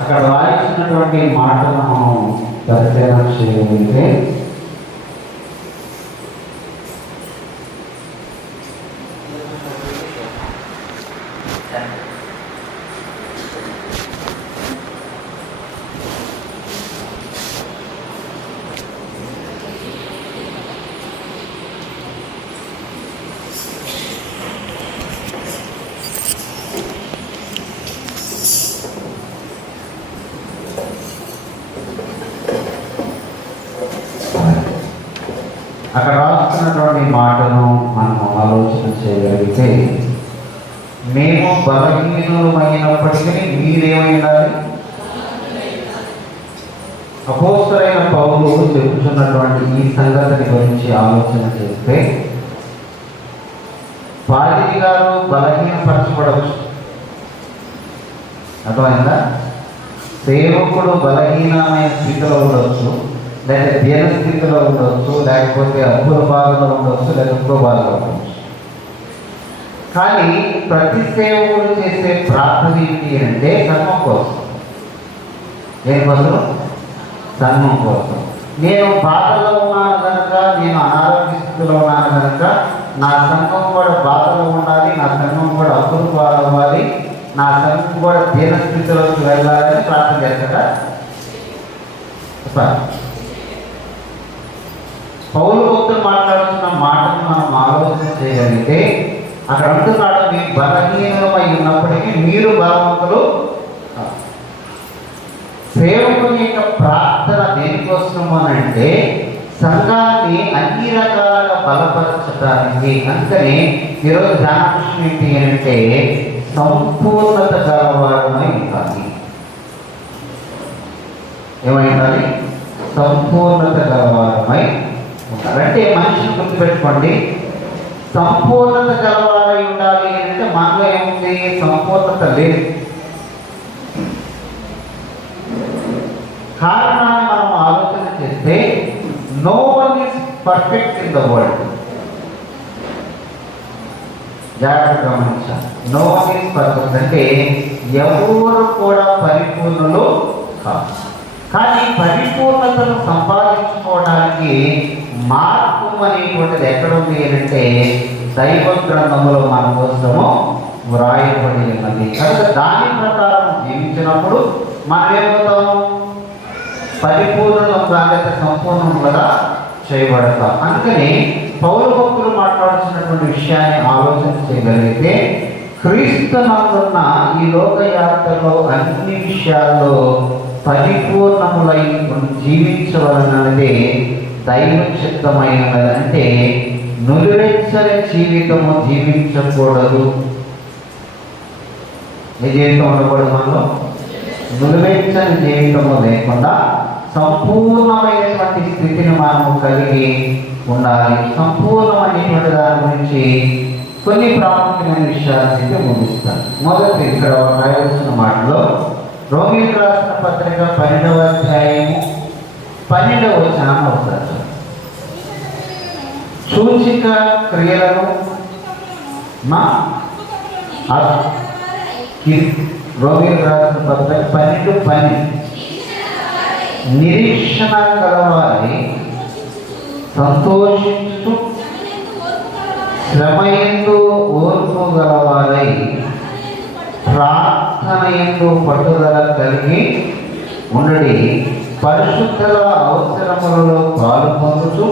అక్కడ రాయించినటువంటి మాటలను పరిశీలన చేయగలిగితే అక్కడ రాస్తున్నటువంటి మాటను మనం ఆలోచన చేయగలిగితే, మేము బలహీనులమైనప్పటికీ మీరేమైనాలి. అపోస్తలుడైన పౌలు చెబుతున్నటువంటి ఈ సంగతిని గురించి ఆలోచన చేస్తే, పాదిరి గారు బలహీనపరచబడవచ్చు, అర్థమైందా? సేవకుడు బలహీనమైన స్థితిలో ఉండవచ్చు, లేదా దీన స్థితిలో ఉండవచ్చు, లేకపోతే అప్పుల బాధలో ఉండవచ్చు, లేదా ఇంకో బాధలో ఉండవచ్చు. కానీ ప్రతి సేవకుడు చేసే ప్రార్థన ఏంటి అంటే సంఘం కోసం. దేనికోసం? సంఘం కోసం. నేను బాధలో ఉన్నాను కనుక, నేను అనారోగ్య స్థితిలో ఉన్నాను కనుక నా సంఘం కూడా బాధలో ఉండాలి, నా సంఘం కూడా అప్పులు పాలవ్వాలి, నా సంఘం కూడా దీన స్థితిలోకి వెళ్ళాలని ప్రార్థన చేస్తారా? పౌలు భక్తులు మాట్లాడుతున్న మాటను మనం ఆలోచన చేయగలిగితే, అక్కడ అంటున్నాడు, మీకు బలహీనమై ఉన్నప్పటికీ మీరు బలవంతులు. సేవకుని యొక్క ప్రార్థన దేనికోసము అని అంటే సంఘాన్ని అన్ని రకాలుగా బలపరచడానికి. అందుకని ఈరోజు ధ్యానం ఏంటి అంటే సంపూర్ణత గలవారమై ఉండాలి. ఏమై ఉండాలి? సంపూర్ణత గలవారమై ఉంటారంటే మనిషిని గుర్తుపెట్టుకోండి, సంపూర్ణత గలవారై ఉండాలి అంటే మనలో ఏముంది? సంపూర్ణత లేదు. కారణాన్ని మనం ఆలోచన చేస్తే, no one is perfect in the world. జాగ్రత్తగా గమనించాలి. నో వన్ ఈస్ పర్ఫెక్ట్ అంటే ఎవరు కూడా పరిపూర్ణులు కాదు. కానీ పరిపూర్ణతను సంపాదించుకోవడానికి మార్గం అనేటువంటిది ఎక్కడుంది అంటే దైవ గ్రంథంలో మన కోసము వ్రాయబడి ఉన్నది. కనుక దాని ప్రకారం జీవించినప్పుడు మనం ఏమవుతాము? పరిపూర్ణంగా లేక సంపూర్ణంగా చేయబడతాం. అందుకని పౌలు భక్తులు మాట్లాడుతున్నటువంటి విషయాన్ని ఆలోచన చేయగలిగితే, క్రీస్తునందున్న ఈ లోకయాత్రలో అన్ని విషయాల్లో పరిపూర్ణములై జీవించవలనదే దైవ చిత్తమైనది. అంటే నులివెచ్చని జీవితము జీవించకూడదు. ఏ జీవితం ఉండకూడదు? మనలో నులివెచ్చని జీవితము లేకుండా సంపూర్ణమైనటువంటి స్థితిని మనము కలిగి ఉండాలి. సంపూర్ణమైనటువంటి దాని గురించి కొన్ని ప్రాముఖ్యమైన విషయాలు ముగిస్తాను. మొదటి ఇక్కడ రాయవలసిన మాటలో రోమీయులకు రాసిన పత్రిక 12వ అధ్యాయము 12వ వచనం అవుతారు. సూచిక క్రియలను రోమీయులకు రాసిన పత్రిక 12:10 నిరీక్షణ కలవారి సంతోషించు శ్రమయందు ఓర్పు గలవారై ప్రార్థన యందు పట్టుదల కలిగి ఉండడి, పరిశుద్ధుల అవసరములలో పాలు పొందుతూ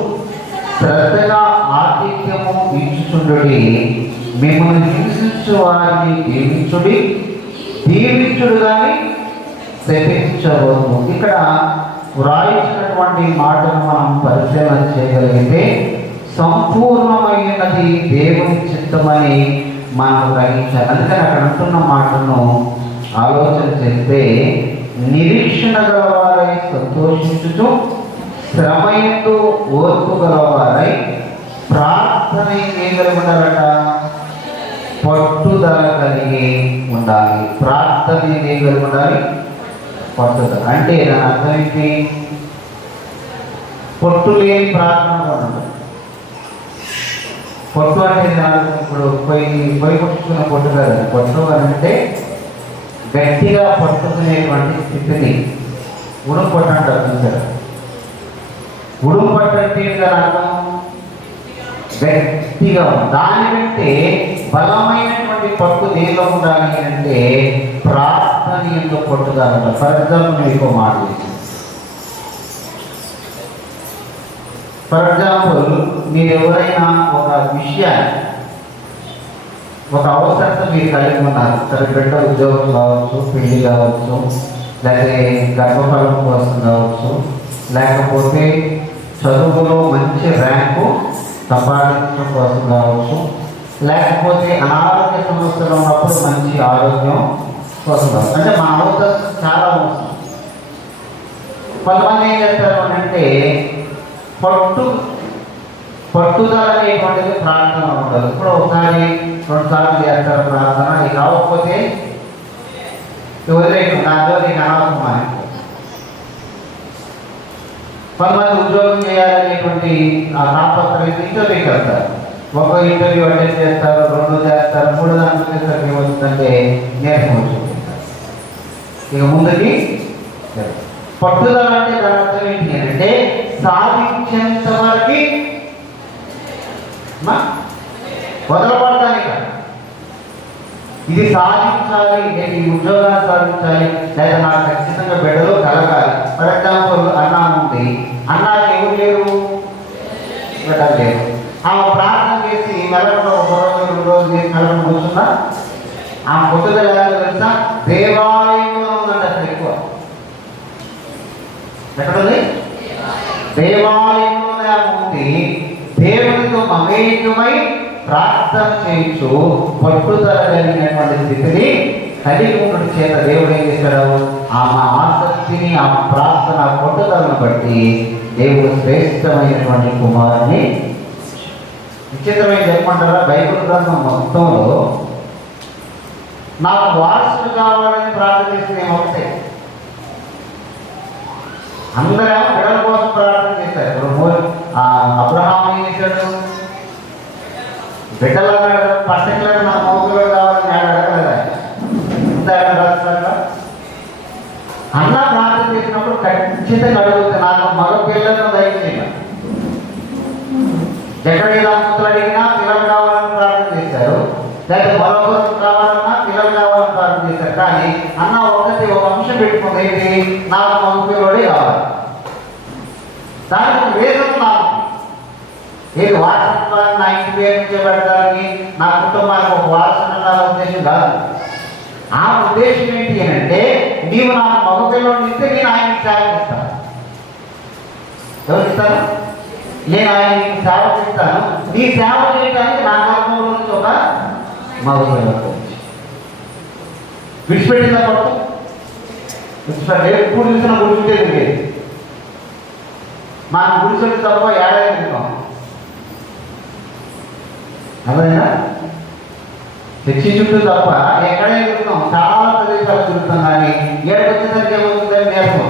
శ్రద్ధగా ఆతిథ్యము ఇచ్చుచుండుడి, మిమ్మల్ని హింసించు వారిని దీవించుడి, దీవించుడు కానీ శపించవద్దు. ఇక్కడ వ్రాయించినటువంటి మాటను మనం పరిశీలన చేయగలిగితే సంపూర్ణమైనది దేవుని చిత్తమని మనం గ్రహించాలి. అందుకని అక్కడ అంటున్న మాటను ఆలోచన చేస్తే, నిరీక్షణ గలవారై సంతోషించుచు శ్రమయందు ఓర్పు గలవారై ప్రార్థన ఏం కలిగి ఉండాలట? పట్టుదల కలిగి ఉండాలి. ప్రార్థన ఏం కలిగి ఉండాలి? పట్టుదల. అంటే దాని అర్థం ఏంటి? పొట్టు లేని ప్రార్థన ఉండదు. పొట్టు అంటే ఇప్పుడు పొయ్యి కొట్టుకున్న పొట్టు కాదు. పొట్టు అని అంటే గట్టిగా పట్టుకునేటువంటి స్థితిని ఉడుం పట్టంటారు చూసారు. ఉడుం పట్టంటే అర్థం గట్టిగా దాని కంటే బలమైనటువంటి పట్టు దేనిలో ఉండాలి అంటే ప్రార్థన ఎందుకు పట్టుదల. ఫర్ ఎగ్జాంపుల్ మీకు మాట ఫర్ ఎగ్జాంపుల్ మీరు ఎవరైనా ఒక విషయాన్ని ఒక అవసరత మీరు కలిగి ఉన్నారు. సరే బిడ్డ ఉద్యోగం కావచ్చు, పెళ్లి కావచ్చు, లేకపోతే గర్భఫలం కోసం కావచ్చు, లేకపోతే చదువులో మంచి ర్యాంకు సంపాదించడం కోసం కావచ్చు, లేకపోతే అనారోగ్య సమస్యలు ఉన్నప్పుడు మంచి ఆరోగ్యం కోసం కావచ్చు. అంటే మన అవసరం చాలా అవసరం. కొంతమంది ఏం చేస్తారు అంటే పట్టుదల అనేటువంటిది ప్రార్థన ఉండదు. ఇప్పుడు ఒకసారి 2 సార్లు చేస్తారు ప్రార్థన, నీకు కాకపోతే వదిలేయడం, దాంతో నీకు అనవసరం అని. కొంతమంది ఉద్యోగం చేయాలనేటువంటి ఆ తాపత్రయం ఇంటర్వ్యూకి వెళ్తారు. ఒక ఇంటర్వ్యూ అటెండ్ చేస్తారు, 2 చేస్తారు, 3 దాంట్లో చేస్తారు. ఏమవుతుందంటే నేర్పం చూపిస్తారు. ఇక ముందుకి పట్టుదల అంటే దాని అర్థం ఏంటి అంటే సాధించేంత వరకు వదలపడటానికి. ఇది సాధించాలి, నేను ఈ ఉద్యోగాన్ని సాధించాలి, లేదా నాకు ఖచ్చితంగా బిడ్డలో కలగాలి. ఫర్ ఎగ్జాంపుల్ అన్న ఉంది, అన్నాకి ఎవరు లేరు, బిడ్డలు లేరు. ఆమె ప్రార్థన చేసి మెల్లగా 1 రోజు 2 రోజులు చేసి మెల్లగా కూర్చున్నా ఆ పొద్దుదల తెలుసా దేవాలయంలో ఉందంట. అసలు ఎక్కువ ఎక్కడుంది? దేవాలయంలోనే ఉంది. దేవునితో మమేకమై ప్రార్థన చేయొచ్చు. పట్టుదల కలిగినటువంటి స్థితిని కలిగి ఉండడం చేత దేవుడు ఏం చేశాడు? ఆమె ఆసక్తిని, ఆ ప్రార్థన పట్టుదలను బట్టి దేవుడు శ్రేష్టమైనటువంటి కుమారుని విచిత్రమైన చెప్పమంటారా? బైబిల్ గ్రంథం మొత్తంలో నాకు వారసులు కావాలని ప్రార్థన చేసిన ఒకటే. అందరూ బిడ్డల కోసం ప్రార్థన చేశారు. ఇప్పుడు అబ్రహాం ఏం చేశాడు? బిడ్డలు పర్టికులర్ నా మోగులు కావాలని అడగలేదా? అన్న ప్రార్థన చేసినప్పుడు ఖచ్చితంగా అడుగుతుంది, నాకు మగ పిల్లలను దయచేయాలి. ఎక్కడైనా ముద్దలు అడిగినా పిల్లలు కావాలని ప్రార్థన చేశారు, లేదా మరొకరు కావాలన్నా పిల్లలు కావాలని ప్రార్థన చేశారు. కానీ అన్న ఒక అంశం పెట్టుకుంది, ఏంటి? నాకు మగ పిల్లడే కావాలి. దానికి వేదం నాకు ఏది వారసత్వాన్ని నా ఇంటి పేరు నుంచే పెడతానికి, నా కుటుంబానికి ఒక వారసుని ఉండాలనే ఉద్దేశం కాదు. ఆ ఉద్దేశం ఏంటి అని అంటే నీవు నాకు మగ పిల్లలు ఇస్తే నేను ఆయనకి సేవ ఇస్తాను. ఎవరు ఇస్తాను? నేను ఆయన నీకు సేవ చేస్తాను. నీ సేవ చేయడానికి నా గర్భంలో నుంచి ఒక మగ పిల్లలు విడిచిపెట్టిందా? పట్టు విడిచిపెట్టే ఎప్పుడు చూసినా గుడిచుంటేది లేదు. మనం గుడిచుంటే తప్ప ఏడాది తింటాం. అదేనా? చర్చి చుట్టూ తప్ప ఎక్కడే తిరుగుతాం, చాలా ప్రదేశాలు తిరుగుతాం. కానీ ఏడుకొచ్చేసరికి ఏమవుతుందని నేర్పం.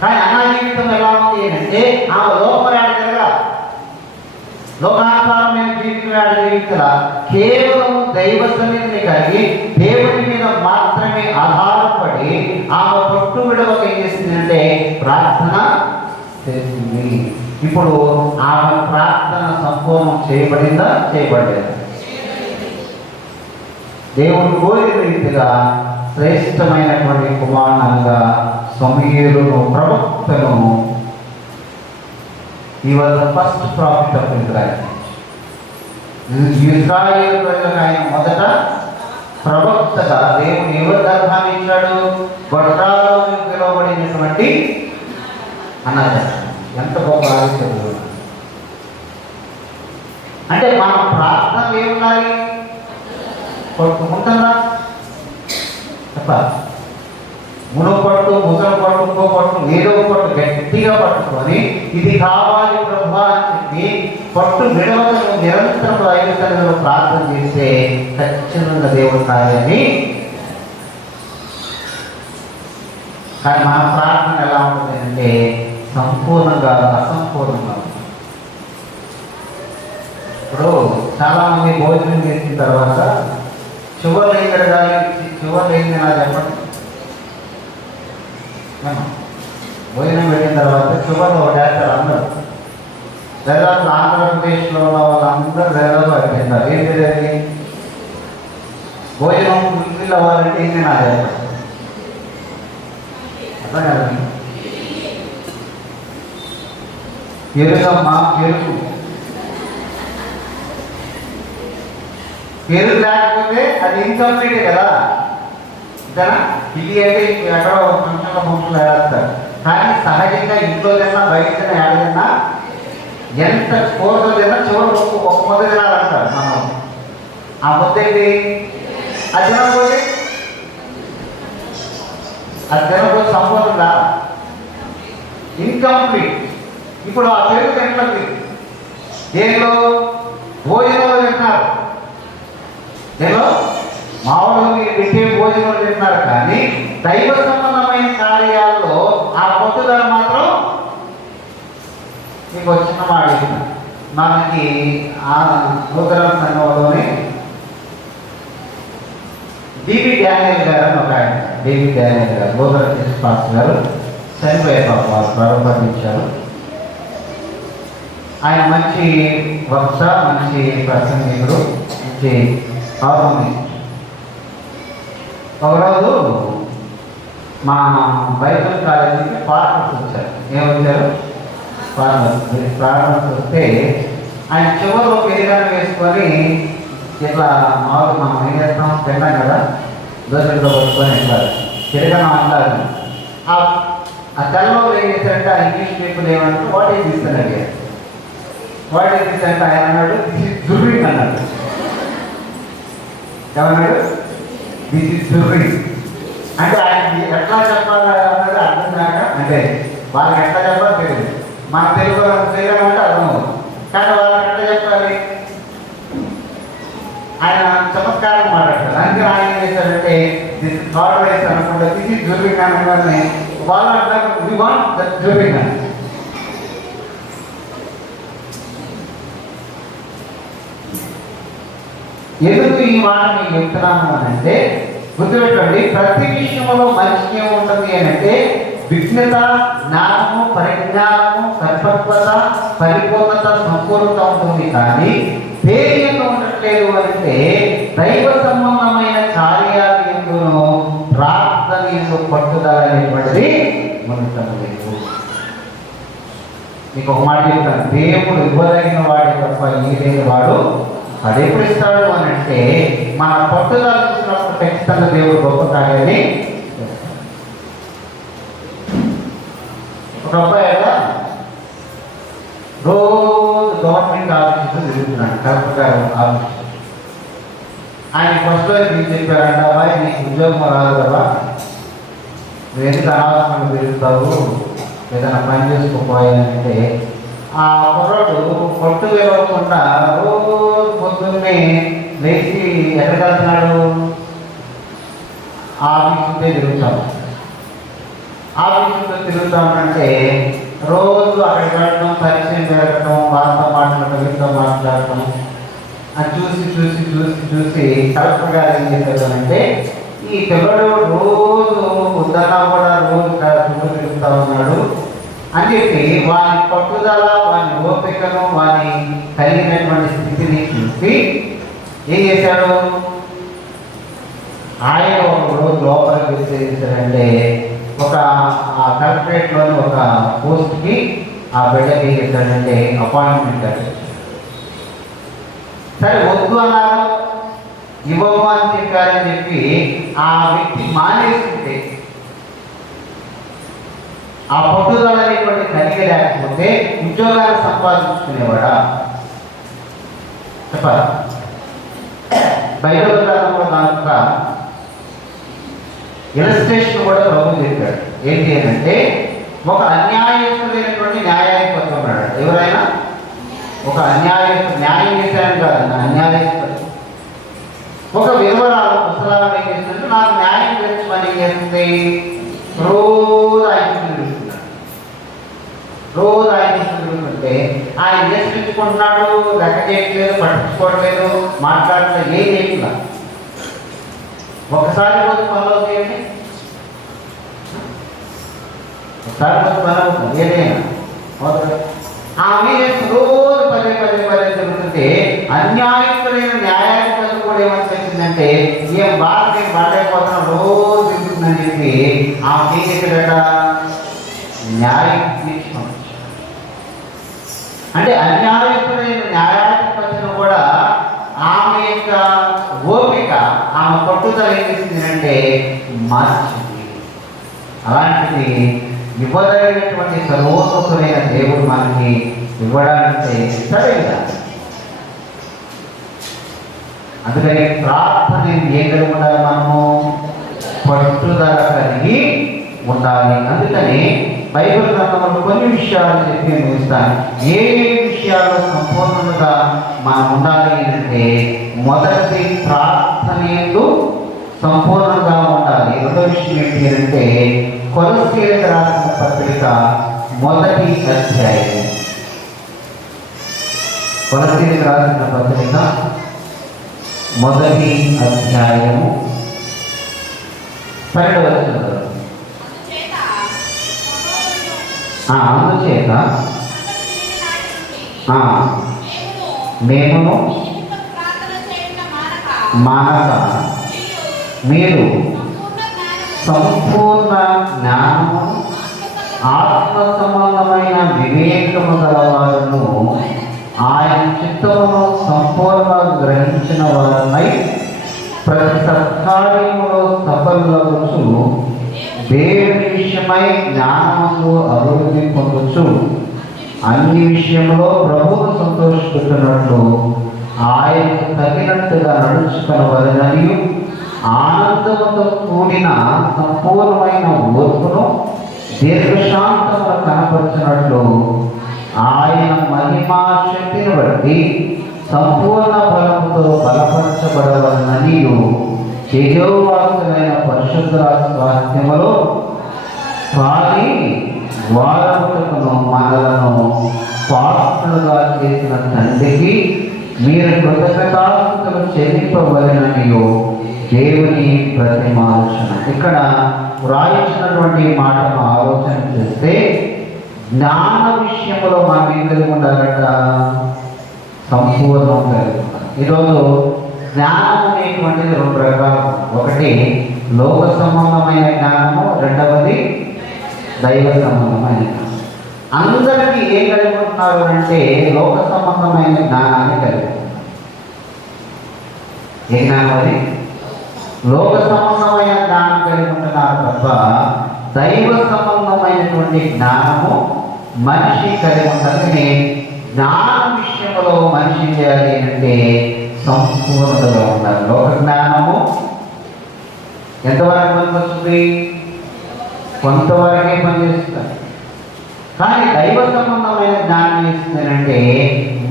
కానీ అన్న జీవితం ఎలా ఉంది అంటే ఆమె లోపల లోకానుసారమైన జీవితం జీవితలా కేవలం దైవ సన్నిధిని కలిగి దేవుని మీద మాత్రమే ఆధారపడి ఆమె పట్టు విడవక ఏం చేసిందంటే ప్రార్థన చేసింది. ఇప్పుడు ఆమె ప్రార్థన సంపూర్ణం చేయబడిందా? చేయబడలేదు. దేవుడు కోరిన రీతిగా శ్రేష్టమైనటువంటి కుమారునిగా సమూయేలును ప్రవక్తను he was the first prophet of Israel. ఇశ్రాయేలు ప్రజలకు ఆయన మొదట ప్రవక్తగా దేవుడు ఎవరు గర్భాన్ని ఇచ్చాడు? గొడ్రాలో పిలువబడినటువంటి అన్నది. ఎంత గొప్ప ఆలోచన! అంటే మనం ప్రార్థన ఏముండాలి? పట్టుకుంటుందా? చెప్పాలి. మునుగు పట్టు, ముసలు పట్టు, ఇంకో పట్టు, ఏదో పట్టు గట్టిగా పట్టుకొని ఇది కావాలి ప్రభు అని చెప్పి పట్టు విడవలను నిరంతరం ఐదు ప్రార్థన చేస్తే ఖచ్చితంగా దేవుడు కార్యాన్ని. కానీ మన ప్రార్థన ఎలా ఉంటుంది అంటే సంపూర్ణంగా అసంపూర్ణంగా ఉంటుంది. ఇప్పుడు చాలామంది భోజనం చేసిన తర్వాత చివరి ఏం జరగాలి, చివరి ఏం తినాలి చెప్పండి. భోజనం పెట్టిన తర్వాత చివరిలో ఒక వేస్తారు అందరూ. దాదాపు ఆంధ్రప్రదేశ్లో ఉన్న వాళ్ళందరూ దాదాపు అయిపోయినారు. ఏం తెలియదు, భోజనం ఫుల్ఫిల్ అవ్వాలంటే ఏం తినాలి చెప్పండి. అర్థం కదండి. పెరుగమ్మా, పెరుగు. పెరుగు లేకపోతే అది ఇన్కంప్లీటే కదా. అంతేనా? ఇది అయితే ఎక్కడో ఫంక్షన్లో వేస్తారు. కానీ సహజంగా ఇంట్లో తిన్నా బయట తిన్నా ఏడైనా ఎంత కోరికలు తిన్నా చివరి ఒక ముద్ద తినాలంటారు మనం. ఆ ముద్ద ఏంటి? అది తినకపోతే సంపూర్ణంగా ఇన్కంప్లీట్. ఇప్పుడు ఆ పెరుగు తింటుంది దేనిలో? భోజనంలో తింటున్నారు. నేను మామూలుగా మీరు పెట్టే భోజనంలో తింటున్నారు, కానీ దైవ సంబంధమైన కార్యాల్లో ఆ పట్టుదల మాత్రం మీకు వచ్చిన మాట. మనకి ఆ నూతన సంఘంలోనే డివి డానియల్ గారు అని ఒక ఆయన, డివి డానియల్ గారు నూతన పాస్టర్ గారు చనిపోయారు. వారు ప్రారంభించారు. ఆయన మంచి వక్త, మంచి ప్రసంగికుడు, మంచి హార్మోనిస్ట్. ఒకరోజు మా బైబిల్ కాలేజీకి ఫార్మర్స్ వచ్చారు. ఏమొచ్చారు? ఫార్మర్స్ వస్తే ఆయన చివరిలో పెరిగాను వేసుకొని ఇట్లా మామూలు మనం ఏం చేస్తాం, తింటాం కదా, దోశలతో పట్టుకొని ఇట్లా తిరగడం అంటారు. ఆ తెల్లో ఏం చేశారంటే ఆ ఇంగ్లీష్ పీపుల్ ఏమంటారు, వాట్ ఈజ్ దిస్ అని అడిగారు. వాట్ ఈజ్ దిస్ అంటే ఆయన అన్నాడు, దిస్ ఈజ్ దుర్రింగ్ అన్నాడు. ఏమన్నాడు? దిస్ ఈజ్ దుర్రింగ్ అంటే ఆయనకి ఎట్లా చెప్పాలి అన్నది అర్థం కాక, అంటే వాళ్ళకి ఎట్లా చెప్పాలి తెలియదు. మన తెలుగు చేయడం అర్థం అవుతుంది, కానీ వాళ్ళకి ఎట్లా చెప్పాలి? ఆయన చమత్కారం మాట్లాడతారు. అందుకే ఆయన ఏం చేశారంటే దిస్ థర్డ్ రైస్ అనుకుంటే దిస్ ఈజ్ దుర్రింగ్ అనగానే వాళ్ళు అంటారు, వి వాంట్ దట్ దుర్రింగ్ అని. ఎందుకు ఈ మాట మీకు చెప్తున్నాను అని అంటే, గుర్తుపెట్టండి, ప్రతి విషయంలో మంచిగా ఉంటుంది అని అంటే విఘ్నత, జ్ఞానము, పరిజ్ఞానము, పరిపక్వత, పరిపూర్ణత, సంపూర్ణత ఉంటుంది. కానీ ధైర్యంగా ఉండట్లేదు అంటే దైవ సంబంధమైన కార్యాలు ఎందును ప్రార్థన ఎందుకు పట్టుదల అనేటువంటిది ఉండటం లేదు. మీకు ఒక మాట చెప్తాను, దేవుడు ఇవ్వదగిన వాడే తప్ప ఇవ్వలేని వాడు అది ఎప్పుడు ఇస్తాడు అని అంటే మన పట్టుదల చూసినప్పుడు ఖచ్చితంగా దేవుడు గొప్ప కార్యాన్ని. ఒక అబ్బాయి రోజు గవర్నమెంట్ ఆఫీసులో తిరుగుతున్నాడు, కలెక్టర్ గారు ఆఫీసు. ఆయన ఫస్ట్ రోజు మీకు చెప్పారంట, అబ్బాయి నీకు ఉద్యోగం రాదు కదా, నువ్వు ఎందుకు అనవసరంగా తిరుగుతావు, ఏదైనా పని చేసుకోపోయానంటే ఆ కుర్రాడు పట్టు ఇవ్వకుండా రోజు పొద్దున్నే లేచి ఎక్కడికి వెళ్తున్నాడు? ఆఫీసుకే తిరుగుతాము. ఆఫీసులో తిరుగుతామంటే రోజు అక్కడికి వెళ్ళడం, పరిచయం జరగటం, వాళ్ళతో మాట్లాడటం, వీళ్ళతో మాట్లాడటం, అది చూసి చూసి చూసి చూసి కలెక్టర్ గారు ఏం చేశారంటే ఈ పిల్లడు రోజు పొద్దున్నా కూడా రోజు చుట్టూ తిరుగుతూ ఉన్నాడు అని చెప్పి వాని పట్టుదల, వాని ఓపికను, వాని కలిగినటువంటి స్థితిని చూసి ఏం చేశాడు? ఆయన ఒక రోజు లోపలికి చేశారంటే ఒక కలెక్టరేట్లోని ఒక పోస్ట్కి ఆ బిడ్డకి చేశాడంటే అపాయింట్మెంట్ అది. సరే వద్దు అన్నారు, ఇవ్వము అని చెప్పారని చెప్పి ఆ వ్యక్తి మానేస్తుంటే ఆ పట్టుదల అనేటువంటి కలిగి లేకపోతే ఉద్యోగాన్ని సంపాదించుకునేవాడా? చెప్పాలి. బైబిల్ గ్రంథంలో దాంట్లో ఇలస్ట్రేషన్ కూడా ప్రభు చెప్పాడు. ఏంటి అంటే ఒక అన్యాయస్తుడైనటువంటి న్యాయాధిపతి ఉన్నాడు. ఎవరైనా ఒక న్యాయం చేశాను కాదు, అన్యాయస్తుడు. ఒక విధవరాలు ముసలాలు ఏం చేస్తుంటే నాకు న్యాయం తెచ్చమని ఏం చేస్తుంది? రోజు ఆయన తిరుగుతున్నాడు. రోజు ఆయన తిరుగుతుంటే ఆయన నేర్చుకుంటున్నాడు, లెక్క చేయట్లేదు, పట్టించుకోవట్లేదు, మాట్లాడలేదు, ఏం చేయట్లా. ఒకసారి రోజు పనులు అవుతాయండి, ఒకసారి రోజు పని అవుతుంది ఏదైనా. ఆమె రోజు పదే పదే పదే జరుగుతుంటే అన్యాయకుడైన న్యాయాధిపతి కూడా ఏమని తెలిసిందంటే, ఏం బాధ నేను బాధైపోతున్నా రోజు తిరుగుతుందని చెప్పి ఆమె తీసేట న్యాయం తీర్చుకోవచ్చు. అంటే అన్యాయకుడైన న్యాయాధిపతిని కూడా ఆమె యొక్క ఓపిక, ఆమె పట్టుదల ఏం చేసిందంటే మార్చింది. అలాంటిది ఇవ్వదగినటువంటి సర్వోన్నతుడైన దేవుడు మనకి ఇవ్వడానికి సరైన. అందుకని ప్రార్థన ఏం కలిగి ఉండాలి, మనము పట్టుదల కలిగి ఉండాలి. అందుకని బైబిల్ గ్రంథంలో కొన్ని విషయాలు చెప్పి ముగిస్తాను. ఏ విషయాల్లో సంపూర్ణంగా మనం ఉండాలి అంటే, మొదటి ప్రార్థన యందు సంపూర్ణంగా ఉండాలి. రెండో విషయం ఏంటంటే, కొలస్సీలకు రాసిన పత్రిక మొదటి అధ్యాయం, కొలస్సీలకు రాసిన పత్రిక మొదటి అధ్యాయము 12వ వచనం. అందుచేత మేమును మానక మీరు సంపూర్ణ జ్ఞానము ఆత్మ సంబంధమైన వివేకము గలవారును ఆయన చిత్తమును సంపూర్ణంగా గ్రహించిన వారనై ప్రతి సత్కార్యములో సఫలమగుచు దేవుని విషయమై జ్ఞానమును అభివృద్ధి పొందొచ్చు అన్ని విషయంలో ప్రభువును సంతోషపెట్టినట్లు ఆయనకు తగినట్టుగా నడుచుకొనవలెనని ఆనందముతో కూడిన సంపూర్ణమైన ఓర్పును దీర్ఘశాంతమును కనపరిచినట్లు ఆయన మహిమా శక్తిని బట్టి సంపూర్ణ బలముతో బలపరచబడవలనని తేజోవాసులైన పరిశుద్ధ స్వాస్థ్యములో పాలి వారములను మనలను పాత్రలుగా చేసిన తండ్రికి మీరు కృతజ్ఞతాస్తుతులు చెల్లింపవలెనని దేవుని ప్రతిమాలోచన. ఇక్కడ వ్రాయించినటువంటి మాటను ఆలోచన చేస్తే, జ్ఞాన విషయంలో మనం ఏం కలిగి ఉండాలంట, సంపూర్ణం కలిగి ఉండాలి. ఈరోజు జ్ఞానం అనేటువంటిది రెండు రకాలు. ఒకటి లోక సంబంధమైన జ్ఞానము, రెండవది దైవ సంబంధమైన జ్ఞానం. అందరికీ ఏం కలిగి ఉంటున్నారు అంటే లోక సంబంధమైన జ్ఞానాన్ని కలిగి ఉన్నారు. ఏ జ్ఞానం అది? లోక సంబంధమైన జ్ఞానం కలిగి ఉంటున్నారు తప్ప దైవ సంబంధమైనటువంటి జ్ఞానము మనిషి కలిగి ఉంటుంది. జ్ఞానం విషయంలో మనిషి చేయాలి అంటే సంపూర్ణతగా ఉండాలి. లోక జ్ఞానము ఎంతవరకు పనికొస్తుంది? కొంతవరకే పనిచేస్తుంది. కానీ దైవ సంబంధమైన జ్ఞానం ఇస్తుందంటే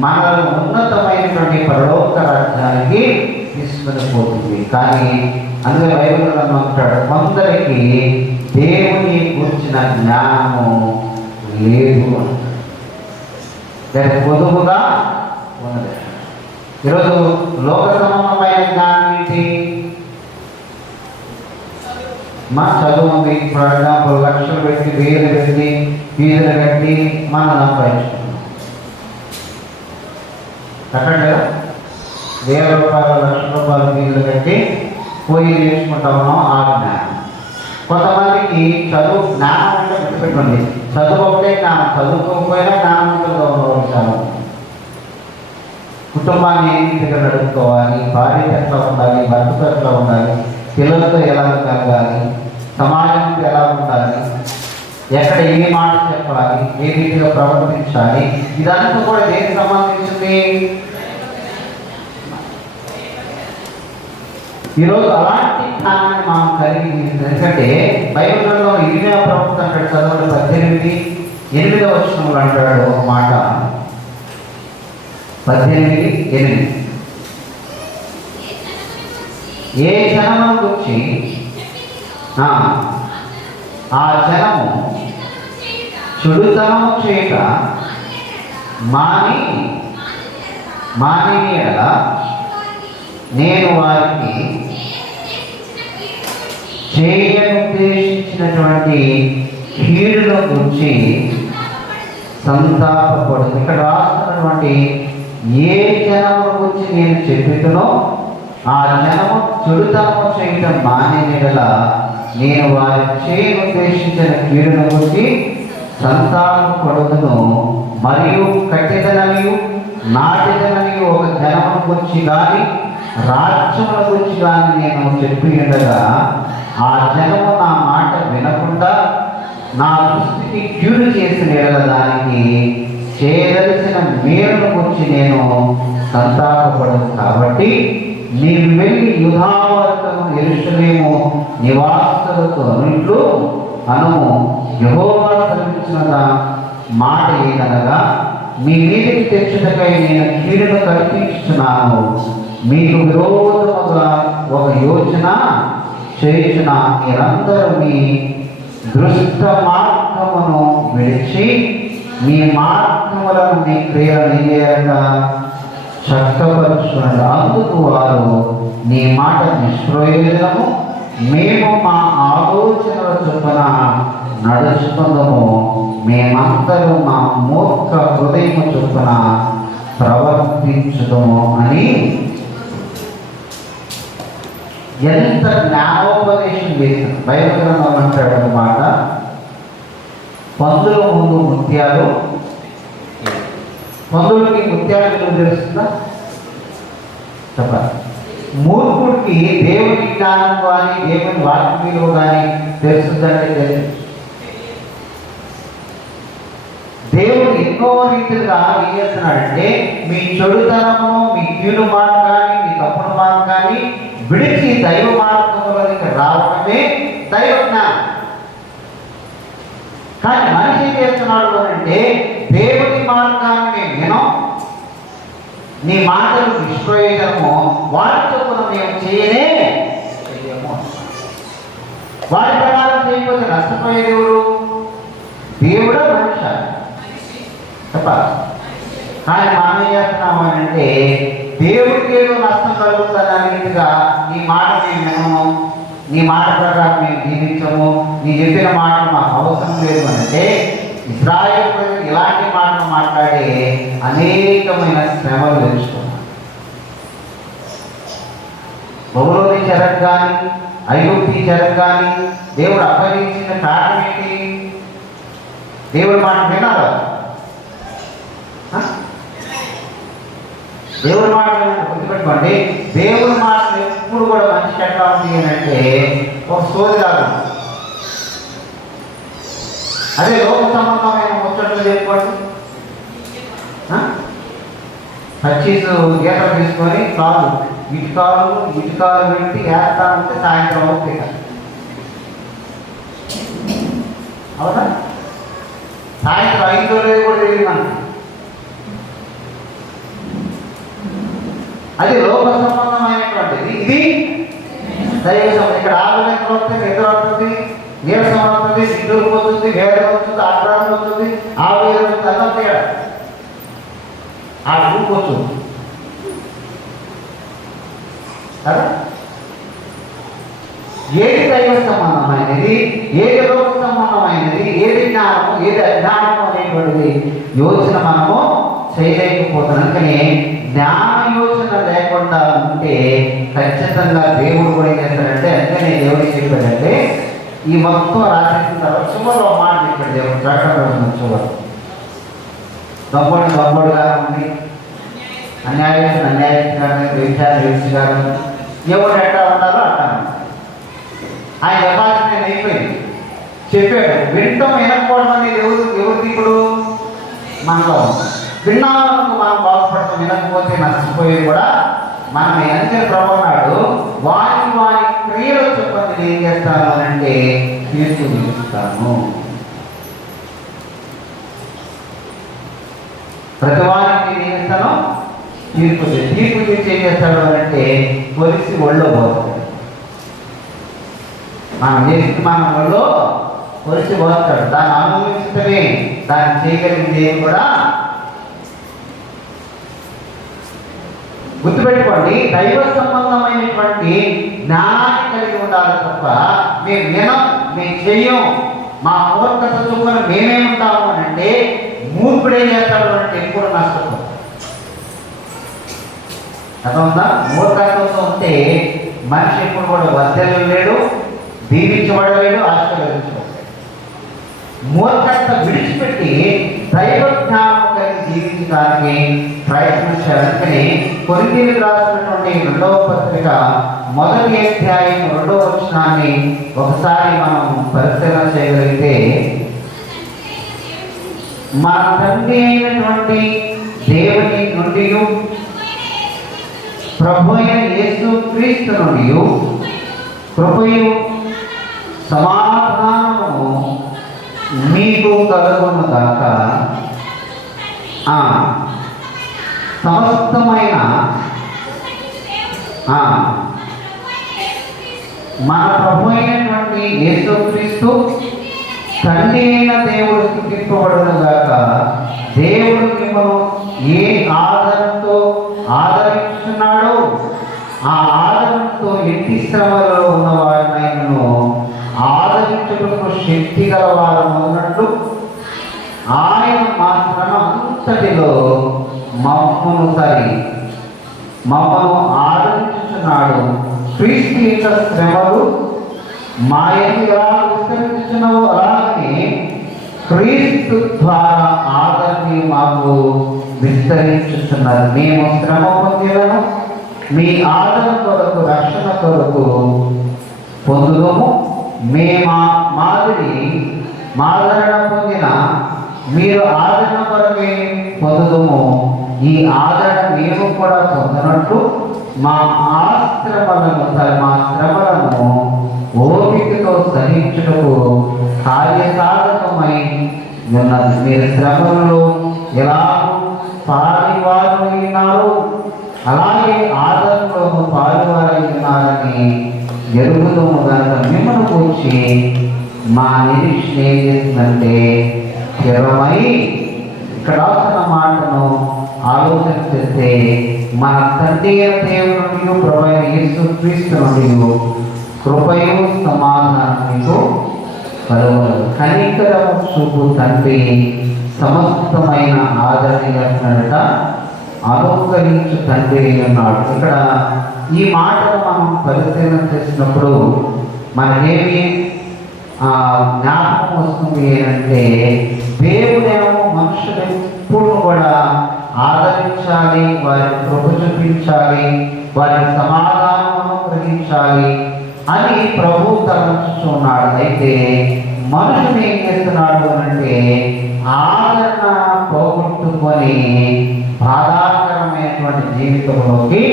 మనల్ని ఉన్నతమైనటువంటి పరలోక రాజ్యానికి తీసుకుని పోతుంది. కానీ అందుకే బైబిల్ గ్రంథం అంటాడు, కొందరికి దేవుని గురించిన జ్ఞానము లేదు, దానికి పొదుపుగా ఉన్నది. ఈరోజు లోక సంబంధమైన జ్ఞానం ఏంటి? మా చదువు ఉంది. ఫర్ ఎగ్జాంపుల్ లక్షలు పెట్టి, వేలు పెట్టి, ఫీజులు కట్టి మనం సంపాదించుకున్నాం. కట్టండి కదా, 1000 రూపాయలు, 1,00,000 రూపాయలు ఫీజులు కట్టి పోయి నేర్చుకుంటా ఉన్నాం ఆ జ్ఞానం. కొంతమందికి చదువు జ్ఞానం అంటే గుర్తుపెట్టుకోండి, చదువు ఒకటే జ్ఞానం, చదువుకోకపోయినా జ్ఞానవంతులుగా ఉన్నవారు చాలా. కుటుంబాన్ని ఏ రీతిగా నడుపుకోవాలి, భార్యతో ఎట్లా ఉండాలి, భర్తతో ఎట్లా ఉండాలి, పిల్లలతో ఎలా కలగాలి, సమాజంతో ఎలా ఉండాలి, ఎక్కడ ఏ మాట చెప్పాలి, ఏ రీతిగా ప్రవర్తించాలి, ఇదంతా కూడా దేనికి సంబంధించింది? ఈరోజు అలాంటి జ్ఞానాన్ని మనం కలిగి, ఎందుకంటే బైబిల్ గ్రంథంలో ఇర్మియా ప్రవక్త అంటాడు, చదవండి 18:8 వచనంలో అంటాడు ఒక మాట. 18:8 ఏ జనమును గురించి ఆ జనము చెడుతనము చేయట మాని ఎడల నేను వారికి చేయనుద్దేశించినటువంటి కీడును గురించి సంతాపపడు. ఇక్కడ రాస్తున్నటువంటి ఏ జనము గురించి నేను చెప్పినో ఆ జనము చెడుతనము చేయటం మానేల నేను వారి చేయనుద్దేశించిన కీడును గురించి సంతాపపడుదును. మరియు కట్టిదననియు నాటిదననియు ఒక జనమును గురించి కానీ రాజ్యముల గురించి కానీ నేను చెప్పి ఉండగా ఆ జనము నా మాట వినకుండా నా దృష్టికి కీడు చేసిన దానికి చేయదలిసిన మేలును గురించి నేను సంతాపపడను. కాబట్టి నీవు వెళ్ళి యూదా వరకును యెరూషలేము నివాసులతో ఇంట్లో అనుము యెహోవా సెలవిచ్చిన మాట ఏదనగా మీ మీదకి తెచ్చుటకై నేను కీడును కల్పించుచున్నాను. మీకు విరోధముగా ఒక యోచన చేయుచున్న మీరందరూ మీ దృష్ట మార్గమును విడిచి మీ మార్గములను మీ క్రియలు చేయగా చక్కపరుచుకున్నాడు. అందుకు వారు నీ మాట నిష్ప్రయోజనము, మేము మా ఆలోచనల చొప్పున నడుచుకుందాము, మేమందరూ మా మూర్ఖ హృదయము చొప్పున ప్రవర్తించుదము అని ఎంత జ్ఞానోపదేశం చేసిన బైబిల్ గ్రంథం అంటాడు అన్నమాట. పందుల ముందు ముత్యాలు, పందులకి ముత్యాలు విలువ తెలుస్తుందా చెప్పాలి. మూర్ఖుడికి దేవుని జ్ఞానం కానీ దేవుని వాక్య విలువ కానీ తెలుస్తుందంటే తెలియదు. దేవుడు ఎన్నో రీతిగా ఏం చేస్తున్నాడంటే మీ చెడుతనమును, మీ కీడు మార్గాన్ని, మీ తప్పుడు మార్గాన్ని విడిచి దైవ మార్గంలోకి రావడమే దైవ జ్ఞానం. కానీ మనిషి ఏం చేస్తున్నాడు అంటే దేవుని మార్గాన్ని మేము వినం, నీ మాటలు నిష్ప్రయోజనము, వాటి చొప్పున మేము చేయము. వాటి ప్రకారం చేయకపోతే నష్టపోయేది ఎవరు? దేవుడా మనిషి చెప్పాలి. కానీ మనం ఏం చేస్తున్నాము అంటే దేవుడికి ఏదో నష్టం కలుగుతుందని రీతిగా నీ మాట మేము వినము, నీ మాట ప్రకారం మేము జీవించము, నీ చెప్పిన మాట మాకు అవసరం లేదు అంటే ఇశ్రాయేలు ప్రజలు ఇలాంటి మాటలు మాట్లాడి అనేకమైన శ్రమలు తెలుసుకున్నారు. బబులోని చెరకు కానీ ఐగుప్తు చెరకు కానీ దేవుడు అప్పగించిన కారణం ఏంటి? దేవుడి మాట వినాలి. దేవుడి మాట గుర్తుపెట్టుకోండి. దేవుడి మాటలు ఎప్పుడు కూడా మనిషి ఎట్లా ఉంది అంటే ఒక సోది లాగా. అదే లోక సంబంధమైన ముచ్చట్లు చెప్పుకోండి. పచ్చీసు గీతలు తీసుకొని కాలు ఇటుకాలు పెట్టి వేస్తా ఉంటే సాయంత్రం అవుతాయి కదా. అవునా? సాయంత్రం 5 లేదు కూడా తెలియదు మనకి. అది లోక సంబంధమైనటువంటిది, ఇది దైవ సంబంధం. ఇక్కడ ఆరోగ్యం వస్తే నిద్ర అవుతుంది, నీరసం అవుతుంది, నిద్రకు పోతుంది, వేదన అవుతుంది, ఆగ్రహం అవుతుంది, ఆవేదన అవుతుంది, అర్థం తేడా ఆ చూపొచ్చు కదా. ఏది దైవ సంబంధమైనది, ఏది లోక సంబంధమైనది, ఏది జ్ఞానము, ఏది అజ్ఞానము అనేటువంటిది యోచన మనము చేయలేకపోతున్నాం. కానీ జ్ఞాన యోచన లేకుండా ఉంటే ఖచ్చితంగా దేవుడు కూడా ఏం చేస్తాడంటే, అందుకనే దేవుడు చెప్పాడంటే ఈ మొత్తం రాసిన తర్వాత చివరిలో మాట చెప్పాడు దేవుడు. ప్రకటన చివరి దొంగడుగా ఉంది, అన్యాయస్తుగా వ్యభిచారం ఎవరు ఎట్లా ఉండాలో అట్లా ఆయన చెప్పాల్సిన అయిపోయింది, చెప్పాడు. వింటాం వినకపోవడం అనేది ఎవరికి ఇప్పుడు మనలో విన్నామనుకు మనం బాగుపడతాం, వినకపోతే నష్టపోయేది కూడా మనం. ఎందుకంటే ప్రభు నాడు వారి క్రియలు చెప్పండి నేను ఏం చేస్తాను అని అంటే తీర్పు తీరుస్తాను. ప్రతి వారికి నేను చేస్తాను తీర్పు తీర్చి ఏం చేస్తాడు అని అంటే పొలిసి ఒళ్ళో పోతాడు. మనం చేసి మన ఒళ్ళో పొలిసి పోతాడు. దాన్ని అనుభవించటమే, దాన్ని చేయగలిగింది ఏం కూడా. గుర్తుపెట్టుకోండి, దైవ సంబంధమైనటువంటి జ్ఞానాన్ని కలిగి ఉండాలి తప్ప మేము వినం, మేము చెయ్యం, మా మూర్ఖత చొప్పున మేమే ఉంటాము అని అంటే మూర్ఖుడు ఏం చేస్తాడు అంటే ఎప్పుడు నష్టపోతాడు. అర్థమవుతుందా? మూర్ఖత్వంతో ఉంటే మనిషి ఎప్పుడు కూడా వర్ధలేడు, దీవించబడలేడు, ఆశీర్వదించబడలేడు. మూర్ఖత్వం విడిచిపెట్టి దైవ జ్ఞానం కలిగి జీవించడానికి ప్రయత్నించారు. అందుకని కొరింథీయులకు రాసినటువంటి 2వ పత్రిక 1వ అధ్యాయం 2వ వచనాన్ని ఒకసారి మనం పరిశీలన చేయగలిగితే, మన తండ్రి అయినటువంటి దేవుని నుండి ప్రభు అయిన యేసు క్రీస్తు నుండి కృపయు సమాధానము మీకు కలుగును గాక. సమస్తమైన మన ప్రభు అయినటువంటి యేసుక్రీస్తు తండ్రి అయిన దేవుడు స్తుతింపబడును గాక. దేవుడు మిమ్మల్ని ఏ ఆదరణతో ఆదరించున్నాడో ఆ ఆదరణతో ఎట్టి శ్రమలో ఉన్నవారినైనను ఆదరించుటకు శక్తి గలవారు ఉన్నట్లు ఆయన మా శ్రమ అంతటిలో మమ్మను ఆదరించుచున్నాడు. క్రీస్తు యొక్క శ్రమలు మా ఎలా విస్తరించుచున్నావో అలాగే క్రీస్తు ద్వారా ఆదరణ మాకు విస్తరించుతున్నారు. మేము శ్రమ పొందినను మీ ఆదరణ కొరకు, రక్షణ కొరకు పొందుదము. మేము ఆదరణ పొందిన మీరు ఆదరణ కొరకే పొందుదము. ఈ ఆదరణ మేము కూడా పొందినట్లు మా శ్రమలను ఓపికతో సహించుటకు కార్యసాధకమై ఉన్నది. మీరు శ్రమలలో ఎలా పాలువారు అయినారు అలాగే ఆదరణలో పాలువారై ఉన్నారని ఎరుగుదము. కనుక మిమ్మల్ని కూర్చి మా నిరీక్షణ ఏం చేస్తుందంటే స్థిరమై, ఇక్కడ రాసిన మాటను ఆలోచన చేస్తే మన తండ్రి దేవుని నుండి ప్రభు అయిన యేసుక్రీస్తు నుండి కృపయు సమాధానము కలుగును. కనికరము చూపు తండ్రి సమస్తమైన ఆదరణట అనుగ్రహించు తండ్రి అన్నాడు. ఇక్కడ ఈ మాటను మనం పరిశీలన చేసినప్పుడు మనకేమి జ్ఞాపకం వస్తుంది ఏంటంటే, దేవుడేమో మనుషులు ఎప్పుడు కూడా ఆదరించాలి, వారికి కృప చూపించాలి, వారికి సమాధానం అనుగ్రహించాలి అని ప్రభు తలంచుచున్నాడు. అయితే మనుషులు ఏం చేస్తున్నాడు అంటే ఆదరణ పోగొట్టుకొని బాధాకరమైనటువంటి జీవితంలోకి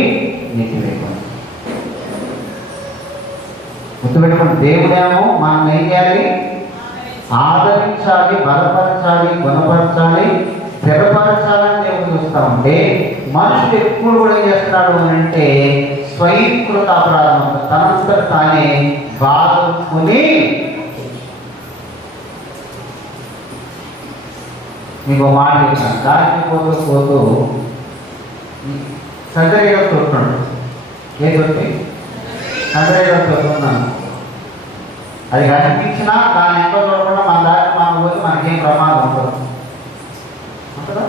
నెట్టివేయకుండా. గుర్తుపెట్టుకుని దేవుడేమో మనం ఏం చేయాలి? ఆదరించాలి, బలపరచాలి, గుణపరచాలి, స్థిరపరచాలని దేవుడు చూస్తూ ఉంటే మనుషులు ఎప్పుడు కూడా చేస్తున్నాడు అని అంటే స్వయంకృత అపరాధం, తనంతట తానే బాధుకుని. మీకు మాట చెప్పాను, దానికి పోతూ సర్జరీగా చూస్తున్నాడు. ఏ తొట్టి? సర్జరీగా చూస్తున్నాను. అది కనిపించినా దాన్ని ఎంతో చూడకుండా మన దాన్ని మనం పోతే మనకేం ప్రమాదం ఉంటుంది అంతదా?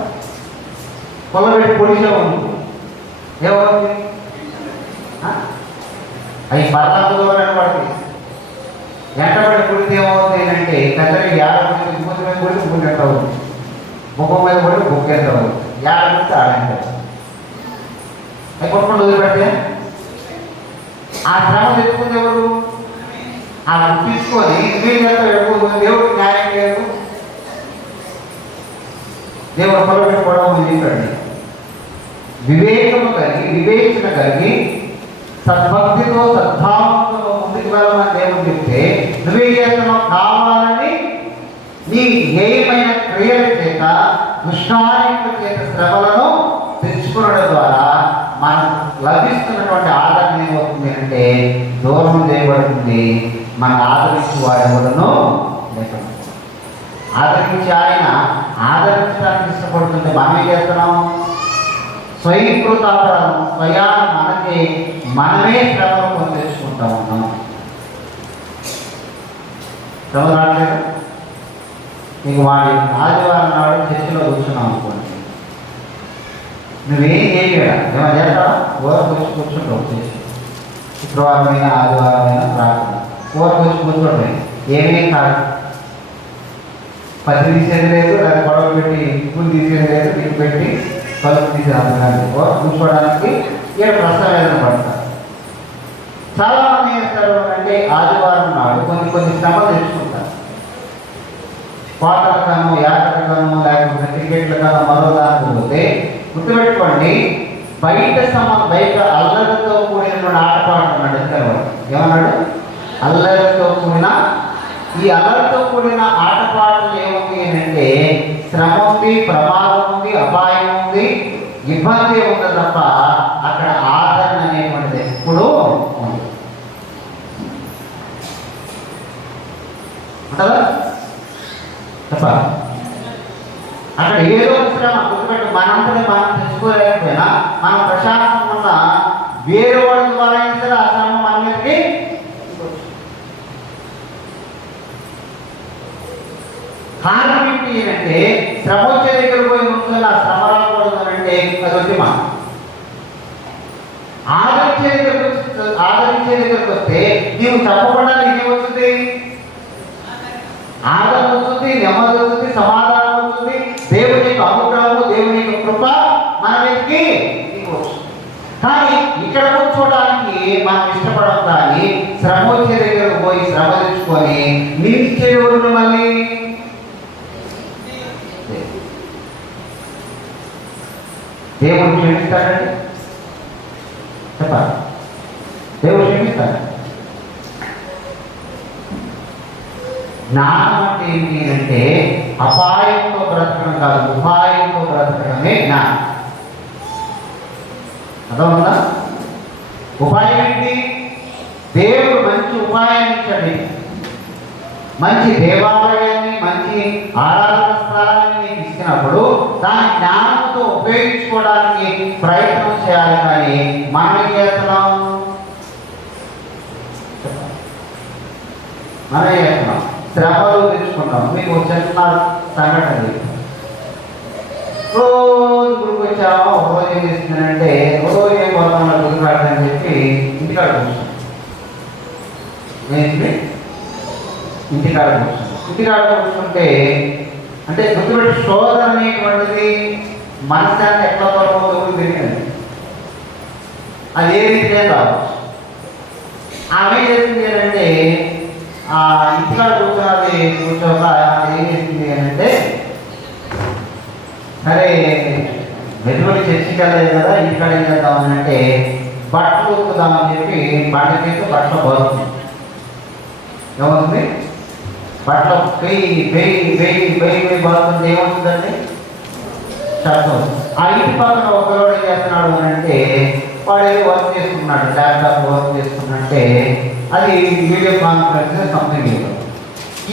పొలబెట్టి పొడిచే ఉంది, ఏమవుతుంది? అవి పర్వాలేదు పడుతుంది. ఎంటబడి పుడితే ఏమవుతుంది అంటే కచ్చరి యాడబడి మూతి మీద పడి మూడు ఎంత అవుతుంది, ముఖం మీద పడి బుక్ ఎంత అవుతుంది, యాడబడితే ఆడంట. అవి కొట్టుకుంటూ వదిలిపెడితే ఆ శ్రమ తెచ్చుకుంది ఎవరు? అలా తీసుకొని దేవుడికి న్యాయం లేదు, దేవుడు పొలబెట్టుకోవడం చెప్పండి. వివేకము కలిగి, వివేచన కలిగి, సద్భక్తితో సద్భావంతో ముందుకు వెళ్ళమని దేవుడు చెప్తే నువ్వేం చేస్తున్నావు? కావాలని నీ ఏమైన క్రియల చేత, దుష్కార్యముల చేత శ్రమలను తెచ్చుకోవడం ద్వారా మనకు లభిస్తున్నటువంటి ఆదరణ ఏమవుతుంది అంటే దూరం చేయబడుతుంది. మన ఆదరించి వాడేవాడును లేకుండా ఆదరించి ఆయన ఆదరించడానికి ఇష్టపడుతుంది. మనం ఏం చేస్తున్నాం? స్వయంకృత అపరాధం, స్వయాన మనమే శ్రమను తెచ్చుకుంటా ఉన్నాం. శ్రమ రావట్లేదు. నీకు వాడి ఆదివారం నాడు చర్చిలో కూర్చున్నావు అనుకోండి, నువ్వేం చేయలేడా, ఏమైనా చేస్తావా? కూర్చుంటావు చేసి శుక్రవారం అయినా ఆదివారం అయినా ప్రార్థన కూర్చోండి, ఏమేం కాదు. పత్రి తీసేది లేదు, లేదా గొడవ పెట్టి పూలు తీసేది లేదు, నీకు పెట్టి కలుపు తీసేది కానీ కూర్చోవడానికి ఇక్కడ ప్రసవేదన పడతారు. చాలా మంది ఏం చేస్తారు అంటే ఆదివారం నాడు కొన్ని శ్రమలు తెచ్చుకుంటారు. పాటలకను, యాత్రకను, లేకపోతే క్రికెట్లకను, మరో దానికి పోతే గుర్తుపెట్టుకోండి, బయట అల్లరితో కూడిన ఆటపాడుతున్నాడు. ఎందుకన్నాడు? ఏమన్నాడు? అల్లరితో కూడిన ఈ అల్లరితో కూడిన ఆటపాటలు ఏముంది అంటే శ్రమ ఉంది, ప్రమాదం ఉంది, అపాయం ఉంది, ఇబ్బంది ఉంది తప్ప అక్కడ ఆదరణ అనేటువంటిది ఎప్పుడూ ఉంది. ఉంటుందా? తప్ప అక్కడ ఏదో శ్రమ గుర్తుపెట్టి మనంతనే మనం తెచ్చుకోలేకపోయినా మనం ప్రశాంతంగా వేరే వాళ్ళ ద్వారా అయినా సరే ఆ శ్రమ మన మీదకి కారణం ఏంటి అంటే శ్రమ వచ్చే దగ్గర పోయి ముందుగా శ్రమ రాకూడదు అంటే అది వచ్చి మా ఆదరించే దగ్గరకు వస్తే నీవు తప్పకుండా నీకేమవుతుంది? ఆదరణ వస్తుంది, నెమ్మది వస్తుంది, సమాధానం వస్తుంది, దేవుని యొక్క అనుగ్రహము, దేవుని యొక్క కృప మన మీదకి వస్తుంది. కానీ ఇక్కడ కూర్చోడానికి మనం ఇష్టపడం, కానీ శ్రమ వచ్చే దగ్గరకు పోయి శ్రమ తెచ్చుకొని నీకు ఇచ్చేవాడు మళ్ళీ దేవుడు క్షమిస్తాడండి. చెప్పాలి, దేవుడు క్షమిస్తాడు. జ్ఞానం అంటే ఏంటి అంటే అపాయంతో బ్రతకడం కాదు, ఉపాయంతో బ్రతకడమే జ్ఞానం. అర్థమవుతుందా? ఉపాయం ఏంటి? దేవుడు మంచి ఉపాయాన్ని ఇచ్చాడు, మంచి దేవాలయాన్ని, మంచి ఆరాధన స్థలాన్ని నీకు ఇచ్చినప్పుడు దాని జ్ఞానంతో ఉపయోగించుకోవడానికి ప్రయత్నం చేయాలి. కానీ మనం ఏం చేస్తున్నాం? శ్రమలు తెచ్చుకుంటాం. మీకు చిన్న సంఘటన, రోజు గుడికి వచ్చామో ఒక రోజు ఏం చేస్తుందంటే రోజు ఏం పోతాం గుడికి రాడని చెప్పి ఇంటికాడ కూర్చున్నాం. ఇంటికాడ కూర్చుంటే అంటే గుర్తుపెట్టి శోధన అనేటువంటిది మనసాన్ని ఎట్లా తోడో తెలియదు. అది ఏ రీతిగా కావచ్చు. ఆమె చేసింది ఏంటంటే ఆ ఇంటికాడ కూర్చోక ఏం చేసింది అంటే సరే వెలువడి చర్చికి వెళ్ళలేదు కదా, ఇంటికాడ ఏం చేద్దామని అంటే బట్టలు ఉతుకుదామని చెప్పి బట్టలు పోతుంది. ఏమవుతుంది? బట్టలు వెయ్యి బాగుంటుంది. ఏమవుతుందండి? శబ్దం. ఆ ఇంటి పక్కన ఒకరోడు ఏం చేస్తున్నాడు అని అంటే వాడు ఏదో వర్క్ చేసుకున్నాడు, ల్యాప్టాప్ వర్క్ చేసుకున్నట్టే అది వీడియో కాన్ఫరెన్స్ సంథింగ్.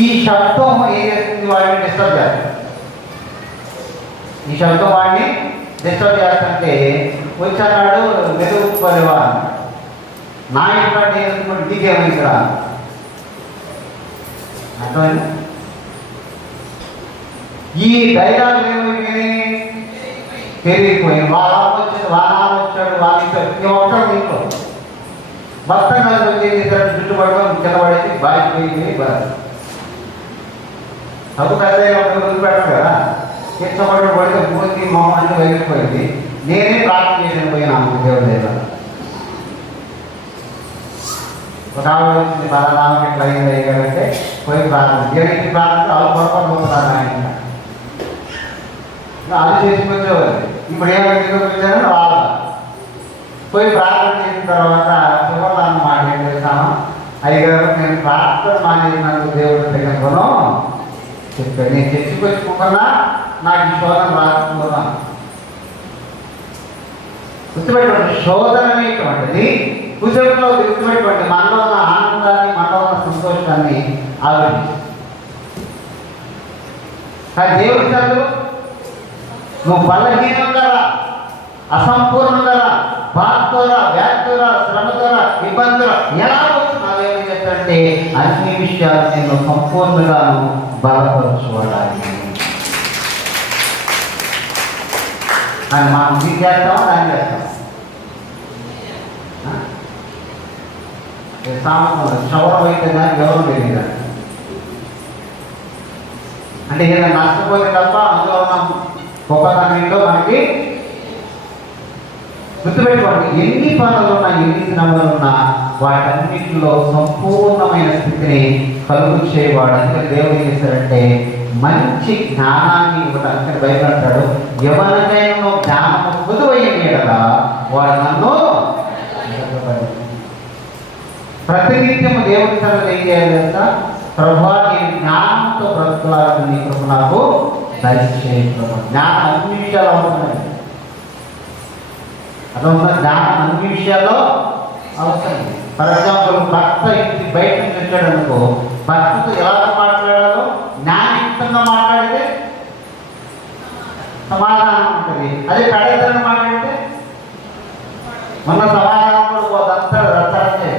ఈ శబ్దం ఏం చేస్తుంది? వాడిని డిస్టర్బ్ చేస్తుంది. ఈ శబ్దం వాడిని డిస్టర్బ్ చేస్తుంటే వచ్చాడు మెరుగుపరేవా నా ఇంటి ఏదనుకోండి నీకేమో ఇక్కడ అర్థమైంది. ఈ డైలాగ్ ఏమైపోయినాయి? పెరిగిపోయి వాళ్ళ వచ్చాడు వాళ్ళ ఇంట్లో మొత్తం కలిసి వచ్చి జుట్టు పడడం కింద పడేసి బాగిపోయి తప్పు కళ్ళు పెట్టాను కదా, ఇష్టపడి పడితే పూర్తి మొహం వెళ్ళిపోయింది. నేనే ప్రార్థన చేసిన పోయినాను దేవుడి దగ్గర. ఒక ఆవిడ వచ్చింది, పలానామకి ఇట్లా అయింది అంటే పోయి ప్రార్థన దేవుడికి ప్రార్థన వాళ్ళు పొరపాటు పోతున్నారు ఆయన అది చేసుకొచ్చేవారు. ఇప్పుడు ఏమైనా వచ్చారని వాళ్ళ పోయి ప్రార్థన చేసిన తర్వాత శుభ్రత మాట ఏం చేస్తాను అయ్యగారు నేను ప్రార్థన మానేసినందుకు దేవుడు దగ్గరను చెప్పాను. నేను చర్చకొచ్చుకున్నా నాకు ఈ శోధన రాసుకున్నాను. గుర్తుపెట్టుకోండి, శోధన అనేటువంటిది కుజంలో గుర్తుపెట్టుకోండి మనలో ఉన్న ఆనందాన్ని, మనలో ఉన్న సంతోషాన్ని ఆలోచించి. కానీ దేవుడి చదువు నువ్వు బలహీనం కదా, అసంపూర్ణం కదా, బాధ ద్వారా, వ్యాధి ద్వారా, శ్రమ ద్వారా, ఇబ్బంది ద్వారా ఎలా వస్తున్నావు? ఏమని చెప్తాడంటే చేస్తాడంటే అన్ని విషయాలు నేను సంపూర్ణంగాను బలపరచుకోవడానికి. అని మనం ఇది చేస్తామా దాన్ని చేస్తాం. క్షవరం అయితే దానికి ఎవరు తెలియదు. అంటే ఏదైనా నష్టపోతే తప్ప అందులో ఉన్న గొప్పతనంలో మనకి గుర్తుపెట్టుకోండి. ఎన్ని పనులు ఉన్నా, ఎన్ని శ్రమలు ఉన్నా వాటన్నింటిలో సంపూర్ణమైన స్థితిని కలుగు చేయవాడు. అందుకే దేవుడు ఏం చేశాడంటే మంచి జ్ఞానాన్ని ఇవ్వడానికి బైబిల్ అంటాడు, ఎవరికైనా జ్ఞానము పొదువయ్యని ఎడల వాడు నన్ను ప్రతినిత్యము దేవుడి సన్నిధిలో ఏం చేయాలి కదా, ప్రభువా నేను జ్ఞానంతో బ్రతుకులాలని నీ కృప నాకు దయచేయు. జ్ఞానం అన్ని విషయాలు అవసరమే. అలా ఉన్న జ్ఞానం అన్ని విషయాల్లో అవసరం. ఫర్ ఎగ్జాంపుల్, భర్త ఇంటి బయట నుంచి వచ్చాడు అనుకో, భర్తతో ఎలా మాట్లాడాలో జ్ఞానయుక్తంగా మాట్లాడితే సమాధానం ఉంటుంది. అదే కడైతరని మాట్లాడితే మన సమాధానం కూడా పోదంతా రచ్చే.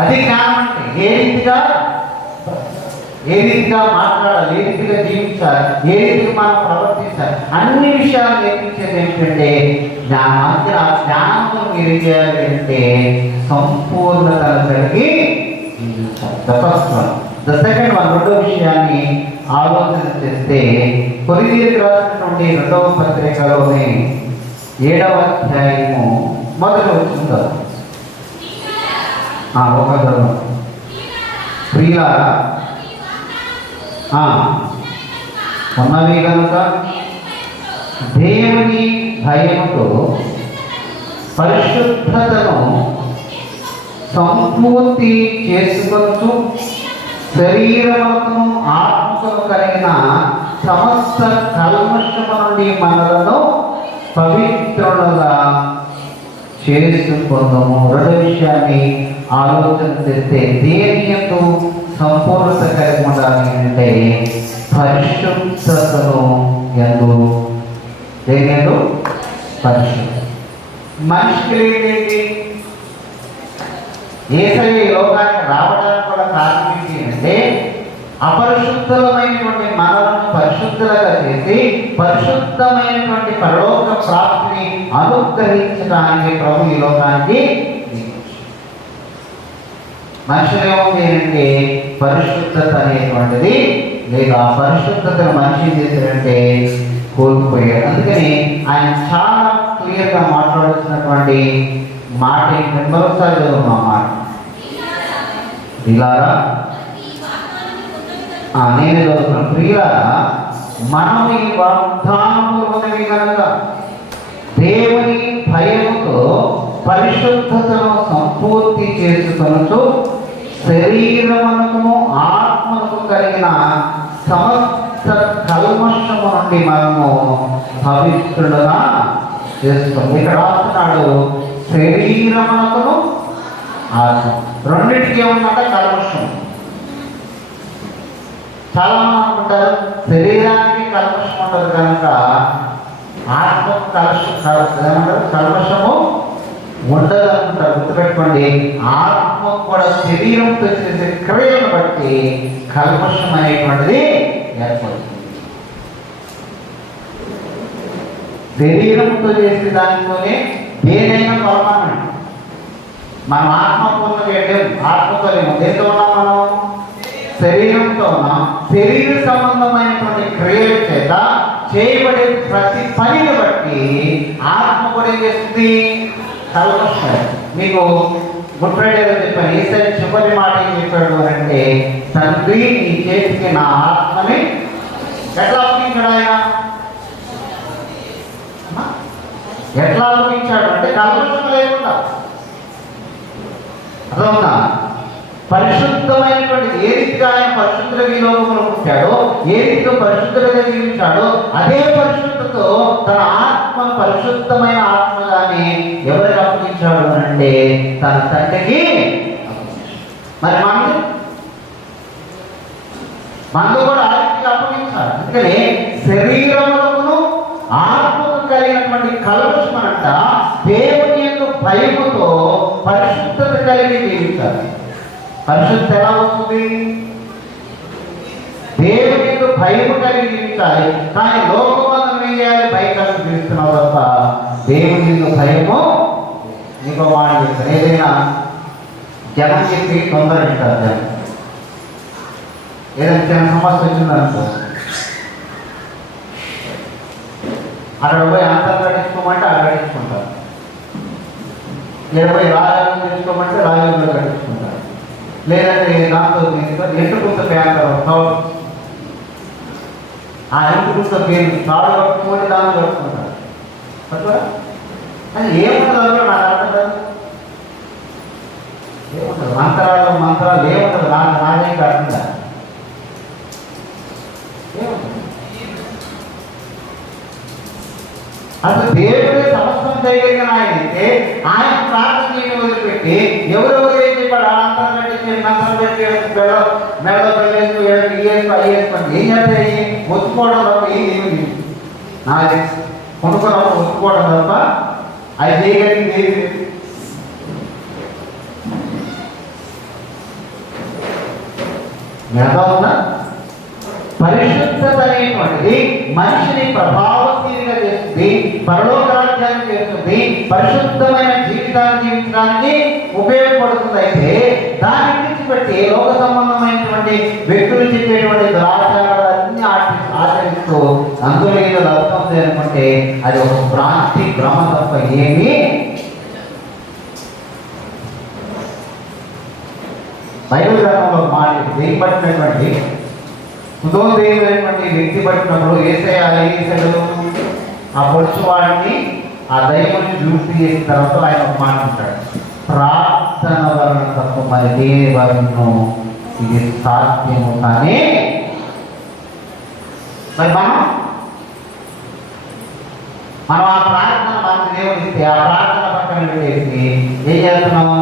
అది జ్ఞానం అంటే ఏ రీతిగా మాట్లాడాలి, ఏ రీతిగా జీవించాలి, ఏ రీతిగా మనం ప్రవర్తించాలి, అన్ని విషయాలు నేర్పించేది ఏంటంటే జ్ఞానానికి. ఆ జ్ఞానంతో మీరు ఏం చేయాలి అంటే సంపూర్ణత కలిగి ద సెకండ్ వన్. రెండో విషయాన్ని ఆలోచన చేస్తే కొరింథీయులకు రాసినటువంటి 2వ పత్రికలోని 7వ అధ్యాయము మొదటి వచనం ప్రియులారా ఉన్నవి కనుక దేవుని భయముతో పరిశుద్ధతను సంపూర్తి చేసుకొచ్చు శరీరమును ఆత్మకు కలిగిన సమస్త కల్మషము నుండి మనలను పవిత్రులుగా చేసుకుందాము. రెండో విషయాన్ని ఆలోచన చేస్తే దేని యందు సంపూర్ణత కలిగి ఉండాలి అంటే పరిశుద్ధతను యందు. దేని యందు పరిశుద్ధ. మనిషికి ఏంటి, యేసయ్య లోకానికి రావడానికి కూడా కారణం ఏంటి అంటే అపరిశుద్ధమైనటువంటి మనలను పరిశుద్ధులుగా చేసి పరిశుద్ధమైనటువంటి పరలోక ప్రాప్తిని అనుగ్రహించడానికి ప్రభు ఈ లోకానికి. మనుషులు ఏమవుతుంది అంటే పరిశుద్ధత అనేటువంటిది లేదు. ఆ పరిశుద్ధతను మనిషి చేశారంటే కోల్పోయాడు. అందుకని ఆయన చాలా క్లియర్గా మాట్లాడుతున్నటువంటి మాట ఏంటంటే మరొకసారి చదువుకున్నాం మాట. ఇలారా నేను చదువుతున్నాను. ప్రియులారా మనం ఈ వాగ్దానములు ఉన్నవి కనుక దేవుని భయముతో పరిశుద్ధతను సంపూర్తి చేసుకొనుచు శరీరమునకు ఆత్మకు కలిగిన సమస్త కల్మషము నుండి మనము పవిత్రులుగా చేస్తాం. ఇక్కడ రాస్తున్నాడు శరీరమునకును ఆత్మ రెండింటికి ఏమన్నట కల్మషం. చాలా మంది అనుకుంటారు శరీరానికి కల్మషం ఉండదు కనుక ఆత్మకు కల్మషము ఉండదు అనుకుంటారు. గుర్తుపెట్టుకోండి, ఆత్మకు కూడా శరీరంతో చేసే క్రియలను బట్టి కల్మషం అనేటువంటిది ఏర్పడుతుంది. శరీరంతో చేసే దానితోనే దేనైనా పరమానం. మనం ఆత్మపూర్ణంగా ఆత్మతో లేము. దేంతో ఉన్నాం మనం? శరీరంతో ఉన్నాం. శరీర సంబంధమైనటువంటి క్రియల చేత చేయబడే ప్రతి పనిని బట్టి ఆత్మ కూడా ఏం చేస్తుంది? కల్మషం. మీకు గుడ్ ఫ్రైడేలో చెప్పాను, ఈసారి చివరి మాట ఏం చెప్పాడు అంటే, తండ్రి నీ చేతికి నా ఆత్మని ఎట్లా అప్పగించాడు ఆయన? ఎట్లా అప్పగించాడు అంటే కల్మషం లేకుండా. అర్థమవునా? పరిశుద్ధమైనటువంటి ఏ రీతిగా ఆయన పరిశుద్ధుల ఈ లోకంలో పుట్టాడో, ఏ రీతిగా పరిశుద్ధులుగా జీవించాడో అదే పరిశుద్ధతో తన ఆత్మ పరిశుద్ధమైన ఆత్మగానే ఎవరికి అప్పగించాడు అంటే తన తండ్రికి. మరి మనకు కూడా ఆ రీతిగా అప్పగించాడు. అందుకని శరీరములను ఆత్మకు కలిగినటువంటి కల్మషం అంట దేవుని యొక్క భయముతో పరిశుద్ధత కలిగి జీవించాలి. పరిశుద్ధత ఎలా అవుతుంది? దేవుని భయం కలిగి జీవించాలి. కానీ లోకవాదం ఏం చేయాలి? భయకరం జీవిస్తున్నావు తప్ప దేవుని భయము. నీకు మాట చెప్తాను, ఏదైనా జనం చెప్పి తొందర వింటారు. జనం ఏదైనా చిన్న సమస్య వచ్చిందనుకో, అక్కడ పోయి అంతరం కట్టించుకోమంటే అక్కడ కట్టించుకుంటారు. ఇక్కడ పోయి రాజాలను తెచ్చుకోమంటే రాజాలను కట్టించుకుంటారు. లేదంటే దాంతో ఎంటుకుంట పేరు ఆ ఎంటుకుంట పేరు తాడు కట్టుకొని దాన్ని కట్టుకుంటారు. అది ఏముంటుందో నాకు అర్థం కాదు. ఏముంటుంది మంత్రాలు ఏముంటుంది నాకేం అర్థం కాదు. అసలు దేవుడే సమస్తం చేయగలిగిన ఆయన అయితే ఆయన ప్రార్థన చేయడం వదిలిపెట్టి ఎవరెవరు ఏం చెప్పాడు? అంతరం కట్టించి మంత్రం పెట్టి మెడ పెళ్ళేసు ఐఏసుకోండి ఏం చేస్తాయి? ఒత్తుకోవడం తప్ప ఏమి నాకు కొనుక్కోవడం ఒత్తుకోవడం తప్ప అది చేయగలిగింది ఏమి లేదు. మెడగా పరిశుద్ధత అనేటువంటిది మనిషిని ప్రభావశీలిగా చేస్తుంది, పరలోక రాజ్యాన్ని చేస్తుంది, పరిశుద్ధమైన జీవితాన్ని జీవించడానికి ఉపయోగపడుతుంది. అయితే దాన్ని విడిచిపెట్టి లోక సంబంధమైనటువంటి వ్యక్తులు చెప్పేటువంటి దురాచారాలన్నీ ఆచరిస్తూ అందులో ఏదో అర్థం లేదనుకుంటే అది ఒక భ్రాంతి భ్రమ తప్ప ఏమీ. బైబిల్ గ్రంథంలో మాట దేనిపట్టినటువంటి సుధోదైనటువంటి వ్యక్తి పట్టినప్పుడు ఏసయ్యాడు ఆ పొడుచు వాడిని ఆ దైవాన్ని డ్యూటీ చేసిన తర్వాత ఆయన ఒక మాట ఉంటాడు, ప్రార్థన వలన తప్ప మరి దేని వలన ఇది సాధ్యము. కానీ మరి మనం ఆ ప్రార్థన మనకు దేవుడు ఇస్తే ఆ ప్రార్థన పక్కన పెట్టేసి ఏం చేస్తున్నాం?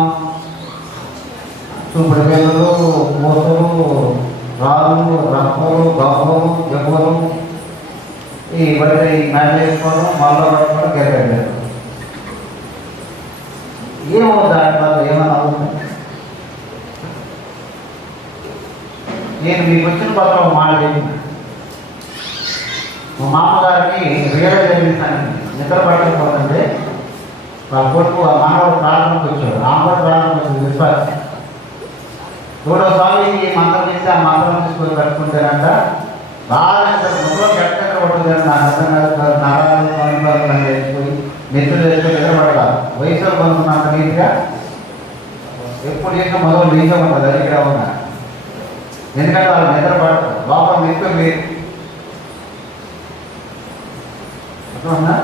చూపుడు పిల్లలు, మూతలు, రాళ్ళు, రప్పలు, గవ్వలు, ఎవ్వరు ఈ బట్టి మెడ వేసుకోవడం, మళ్ళీ పట్టుకోవడం, గెలగలేదు. ఏమవుతుంది? దాంట్లో ఏమైనా అవుతుంది? నేను మీకు వచ్చిన పత్రం మాట చెప్పిన మా మామగారికి రియలైజ్ నిద్ర పట్టకపోతుంటే వాళ్ళ కొడుకు ఆ మానవుడు ప్రారంభంకి వచ్చాడు. రామగారు ప్రారంభం వచ్చింది విశ్వాసం. మూడో స్వామి ఈ మంత్రం చేసి ఆ మంత్రం తీసుకొని కట్టుకుంటారంట. బాగా ముఖంలో గట్టిగా పడుతుంది. నా అర్థం నరాలు వేసుకొని నెత్తులు వేసుకొని నిద్రపడగా వయసులో కొనుక్కున్నంత నీట్గా ఎప్పుడు చేసిన మొదలు నీట్గా ఉంటుంది. అది ఇక్కడ ఉన్నా ఎందుకంటే వాళ్ళు నిద్రపడతారు. లోపల నెత్తులు లేదు. అట్లా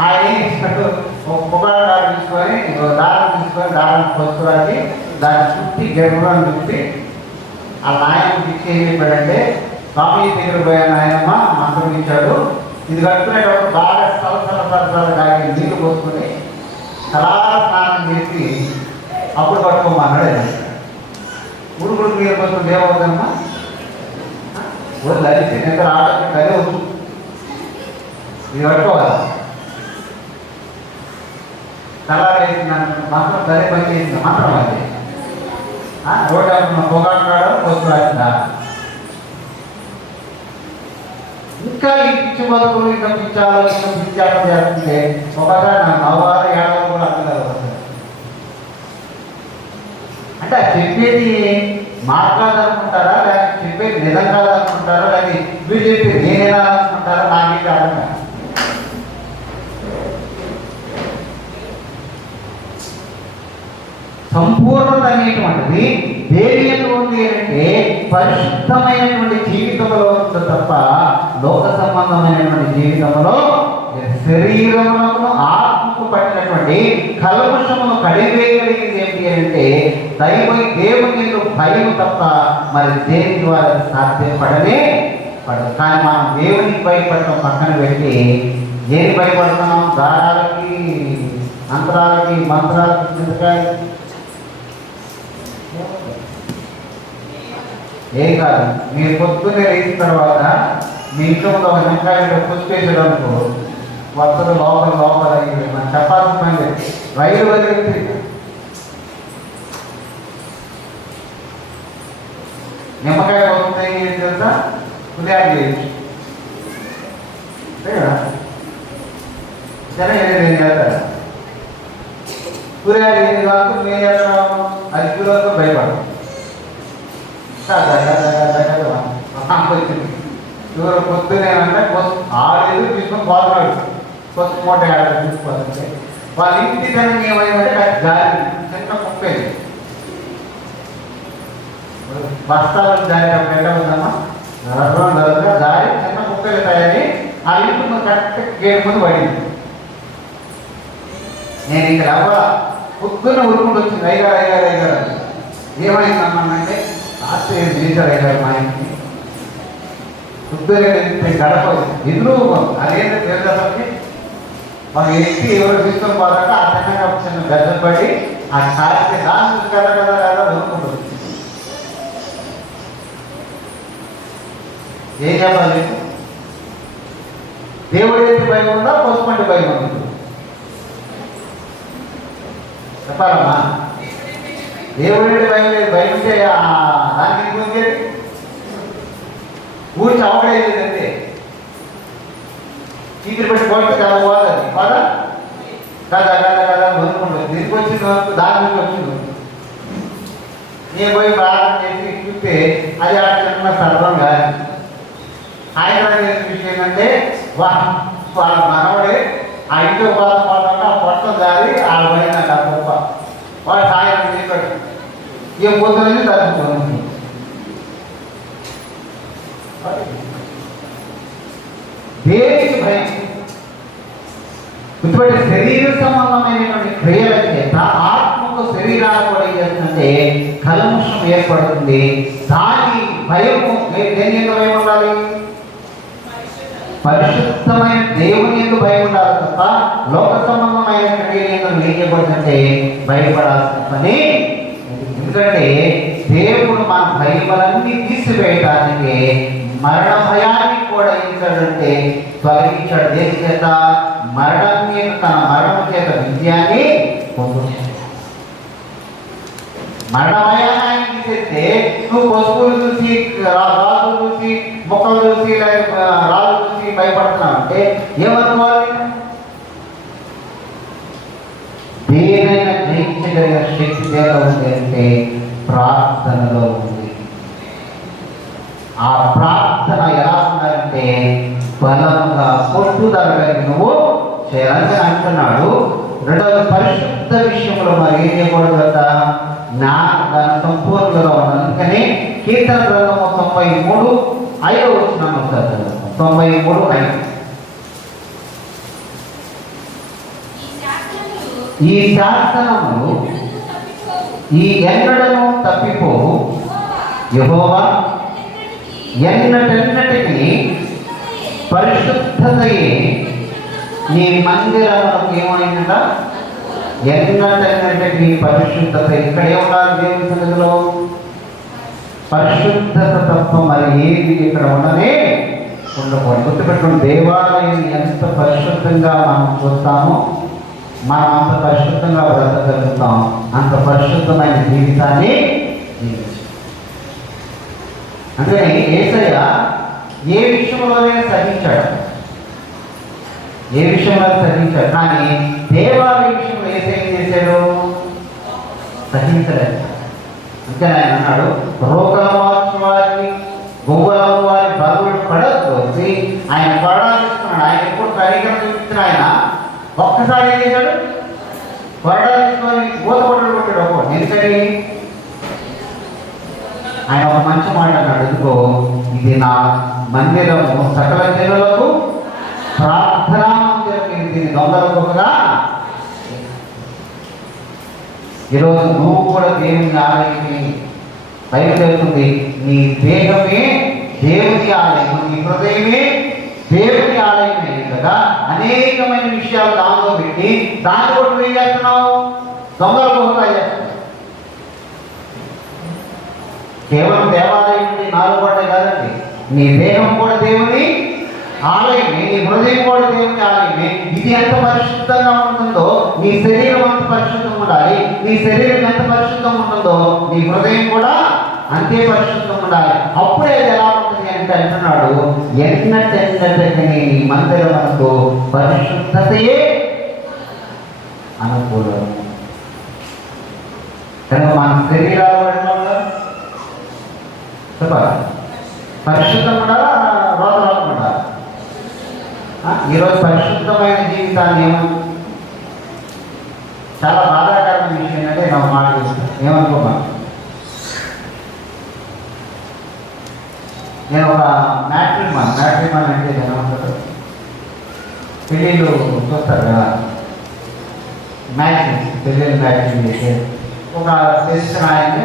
ఆయన ఏం చేసినట్టు ఒక పొగాడు తీసుకొని దారం తీసుకొని దారాన్ని పసుకురాసి దాన్ని చుట్టి గర్భాన్ని చుట్టి ఆ నాయనకు పిచ్చి ఏం చెప్పాడంటే, స్వామి దగ్గర పోయిన ఆయనమ్మ మంత్రం ఇచ్చాడు, ఇది కట్టుకునేటప్పుడు బాగా సలసల కాగి నీళ్లు పోసుకొని చాలా స్నానం చేసి అప్పుడు పట్టుకోమన్నాడు. ఉడుకుడు నీరు కోసం దేవద్దమ్మా లలిత నిద్ర ఆడకి కలి వచ్చు ఇది పట్టుకోవాలి. కళ వేసిన మంత్రం సరే పని చేసిన మంత్రం అది రోడ్డు పొగాడు వస్తున్నా. ఇంకా ఈ పిచ్చి బతుకులు ఇంకా పిచ్చాలు చేస్తుంటే ఒకసారి నాకు నవ్వాలి ఏడవ కూడా అర్థం. అంటే చెప్పేది మాట్లాడాలనుకుంటారా, లేకపోతే చెప్పేది నిజం కాదనుకుంటారా, లేకపోతే మీరు చెప్పేది నేనేనా అనుకుంటారా? నాకేంటి అర్థం కాదు. సంపూర్ణత అనేటువంటిది దేని ఎందుకు ఉంది అంటే పరిశుద్ధమైనటువంటి జీవితంలో ఉంది తప్ప లోక సంబంధమైనటువంటి జీవితంలో శరీరములకు ఆత్మకు పట్టినటువంటి కల్మషమును కడివేయగలిగింది ఏంటి అంటే దేవుని భయం తప్ప మరి దేని ద్వారా సాధ్యపడనే పడదు. కానీ మనం దేవునికి భయపడటం పక్కన పెట్టి ఏది భయపడుతున్నాం? దారాలకి, అంతరాలకి, మంత్రాలకి, చింతకాయ ఏం కాదు. మీరు పొద్దున్నే వేసిన తర్వాత మీ ఇంట్లో ఒక నిమ్మకాయ పుష్పేసాడు అనుకో, వస్తుంది లోపల మనం చెప్పాల్సిన పని లేదు. రైలు వదిలింది నిమ్మకాయ పోతుంది ఏం తెలుసా, పులిహార చేయొచ్చు అంతే కదా. జనం ఏం చేస్తారు, పులిహార ఏది కాదు మేము చేస్తాము, అది కూరతో భయపడదు. కూర పొద్దునే అంటే ఆడేది తీసుకొని బాగున్నాడు, కొత్త మూట ఆడ తీసుకోవాలంటే వాళ్ళ ఇంటి జనం ఏమైందంటే గాలి చిన్న కుప్పేది బస్తాలు జారి పెట్టవద్దమ్మా, జారి చిన్న కుప్పలు తయారీ ఆ ఇంటి కరెక్ట్ గేట్ ముందు పడింది. నేను ఇక్కడ అవ్వ పొద్దున్న ఉరుకుంటూ వచ్చింది, అయ్యారు ఏమైందమ్మా అంటే లాస్ట్ ఏం చేశారు అయ్యారు మా ఇంటికి పొద్దున్న గడప ఎదురు అదేంటో తెలుసరికి మాకు ఎక్కి ఎవరు తీసుకొని పోదాక ఆ చిన్నగా చిన్న గద్దలు పడి ఆ కాలికి దాని కదా కదా కదా ఉరుకుంటుంది. ఏం చెప్పాలి, దేవుడి ఎత్తి భయం ఉందా, పసుపంటి భయం ఉంది చెప్పాలమ్మా. దేవుడి భయం లేదు, భయం ఉంటే దానికి ఇంకొంది ఊరి చవకడేదంటే చీకటి పెట్టి పోతే కదా పోతుంది కదా కదా కదా కదా వదులుకుంటుంది. దీనికి వచ్చింది వరకు దాని నుంచి వచ్చింది నేను పోయి ప్రార్థన చేసి చూస్తే అది ఆ చిన్న సర్వం కాదు. హైదరాబాద్ చేసిన విషయం ఏంటంటే వాళ్ళ మనవడే ఆ ఇంట్లో బాధపడాలంటే ఆ పొట్ట దారి ఆ పోయిందంట ఆ గొప్ప వాడు సాయం చేశాడు. ఏ పొద్దునని తగ్గుతుంది దేనికి భయం గుర్తుపెట్టి శరీర సంబంధమైనటువంటి క్రియల చేత ఆత్మకు శరీరాలు కూడా ఏం చేస్తుందంటే కల్మషం ఏర్పడుతుంది. దాని భయము దేని యొక్క భయం ఉండాలి, పరిశుద్ధమైన దేవుని యొక్క భయం ఉండాలి తప్ప లోక సంబంధమైన క్రియలు ఏం చేయబడుతుంటే భయపడాల్సిన పని. ఎందుకంటే దేవుడు మన భయములన్నీ తీసివేయటానికి మరణ భయాన్ని కూడా ఏంటంటే తొలగించాడు. దేని చేత, మరణం మీద తన మరణం చేత విజయాన్ని పొందుతాడు. మరణ భయాన్ని తీసేస్తే నువ్వు పశువులు చూసి రాజు చూసి మొక్కలు చూసి రాజు చూసి భయపడుతున్నావు అంటే ఏమనుకోవాలి, దేనైనా జయించగలిగిన శక్తి దేవ ఉంది అంటే ప్రార్థనలో ఉంది. ఆ ప్రార్థన ఎలా ఉండాలంటే బలంగా పట్టుదల కలిగి నువ్వు చేయాలని అంటున్నాడు. రెండవది పరిశుద్ధ విషయంలో మరి ఏం చేయకూడదు కదా, దాని సంపూర్ణంగా ఉంది. అందుకని కీర్తన గ్రంథము 93:5 వచ్చినాము సార్, 93:5 ఈ శాసనములు ఈ ఎన్నడను తప్పిపోవు, యెహోవా ఎన్నటెన్నటికి పరిశుద్ధతయే నీ మందిరములకు ఏమైందా, ఎన్నటెన్నటికి పరిశుద్ధత. ఇక్కడ ఏముండాలి దేవుని సన్నిధిలో, పరిశుద్ధత తప్ప మరి ఏది ఇక్కడ ఉండనే ఉండకూడదు. గుర్తుపెట్టుకుని దేవాలయం ఎంత పరిశుద్ధంగా మనం చూస్తామో మనం అంత పరిశుద్ధంగా బ్రతకగలుగుతాం, అంత పరిశుద్ధమైన జీవితాన్ని జీవించాలి. అందుకని యేసయ్య ఏ విషయంలోనే సహించాడు, ఏ విషయంలో సహించాడు, కానీ దేవాలయ విషయంలో ఏం చేశాడు, సహించలేదు. అందుకే ఆయన అన్నాడు, రోగల వారి గొవ్వల వారి బరువులు పడకపోతే ఆయన పడాలిస్తున్నాడు. ఆయన ఎప్పుడు సరిగ్గా చూపించిన ఆయన ఒక్కసారి ఏం చేశాడు, పరడాలు తీసుకొని ఊతపొట్టలు కొట్టాడు. ఒక్కో ఎందుకని ఆయన ఒక మంచి మాట అన్నాడు, ఎందుకో ఇది నా మందిరము సకల జనులకు ప్రార్థనా మందిరం, దీన్ని దొంగలకుగా. ఈరోజు నువ్వు కూడా దేవుని ఆలయమే బయలుదేరుతుంది. నీ దేహమే దేవుని ఆలయం, నీ హృదయమే దేవుని ఆలయమే కదా. అనేకమైన విషయాలు దానిలో పెట్టి దాన్ని కూడా నువ్వు ఏం చేస్తున్నావు, దొంగలకుగా చేస్తున్నావు. కేవలం దేవాలయం నుండి నాలుగు పడ్డ కాదండి, నీ దేహం కూడా దేవుని ఆలయమే, నీ హృదయం కూడా దేవుని ఆలయమే. ఇది ఎంత పరిశుద్ధంగా ఉంటుందో నీ శరీరం అంత పరిశుద్ధంగా ఉండాలి. నీ శరీరం ఎంత పరిశుద్ధంగా ఉంటుందో నీ హృదయం కూడా అంతే పరిశుద్ధం ఉండాలి. అప్పుడే అది ఎలా ఉంటుంది అంటే అంటున్నాడు, ఎన్నటెన్నటని మందిరమునకు పరిశుద్ధతయే అనుకూలం. కనుక మన శరీరాలు చెప్పాలి, పరిశుద్ధం ఉండాలా, రోతలు ఉండాలి. ఈరోజు పరిశుద్ధమైన జీవితాన్ని చాలా బాధాకరమైన విషయం ఏంటంటే నా మాట ఏమనుకోమా, నేను ఒక మ్యాట్రిమన్ అంటే ఏమంటారు, పెళ్ళిళ్ళు చూస్తారు కదా, పెళ్ళిళ్ళు మ్యాచింగ్ చేసే ఒక తెలిసిన ఆయన్ని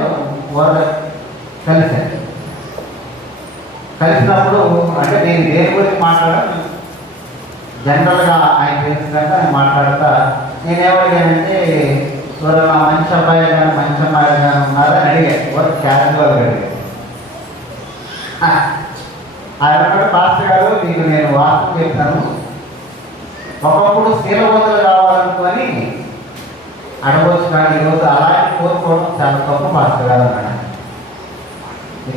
కలిసినప్పుడు అంటే నేను దేని గురించి మాట్లాడాను, జనరల్గా ఆయన తెలిసినట్టు ఆయన మాట్లాడతా నేనేమడిగానంటే ఎవరైనా మంచి అబ్బాయి కానీ మంచి అమ్మాయి కానీ ఉన్నారని అడిగాను. ఎవరు క్యాజువల్గా అడిగాను. ఆయన పాస్టర్ గారు మీకు నేను వాస్తవం చెప్తాను, ఒకప్పుడు శీలవంతులు కావాలనుకొని అడగవచ్చు, కానీ ఈరోజు అలాంటి కోరుకోవడం చాలా తప్పు పాస్టర్ గారు అన్నాడు.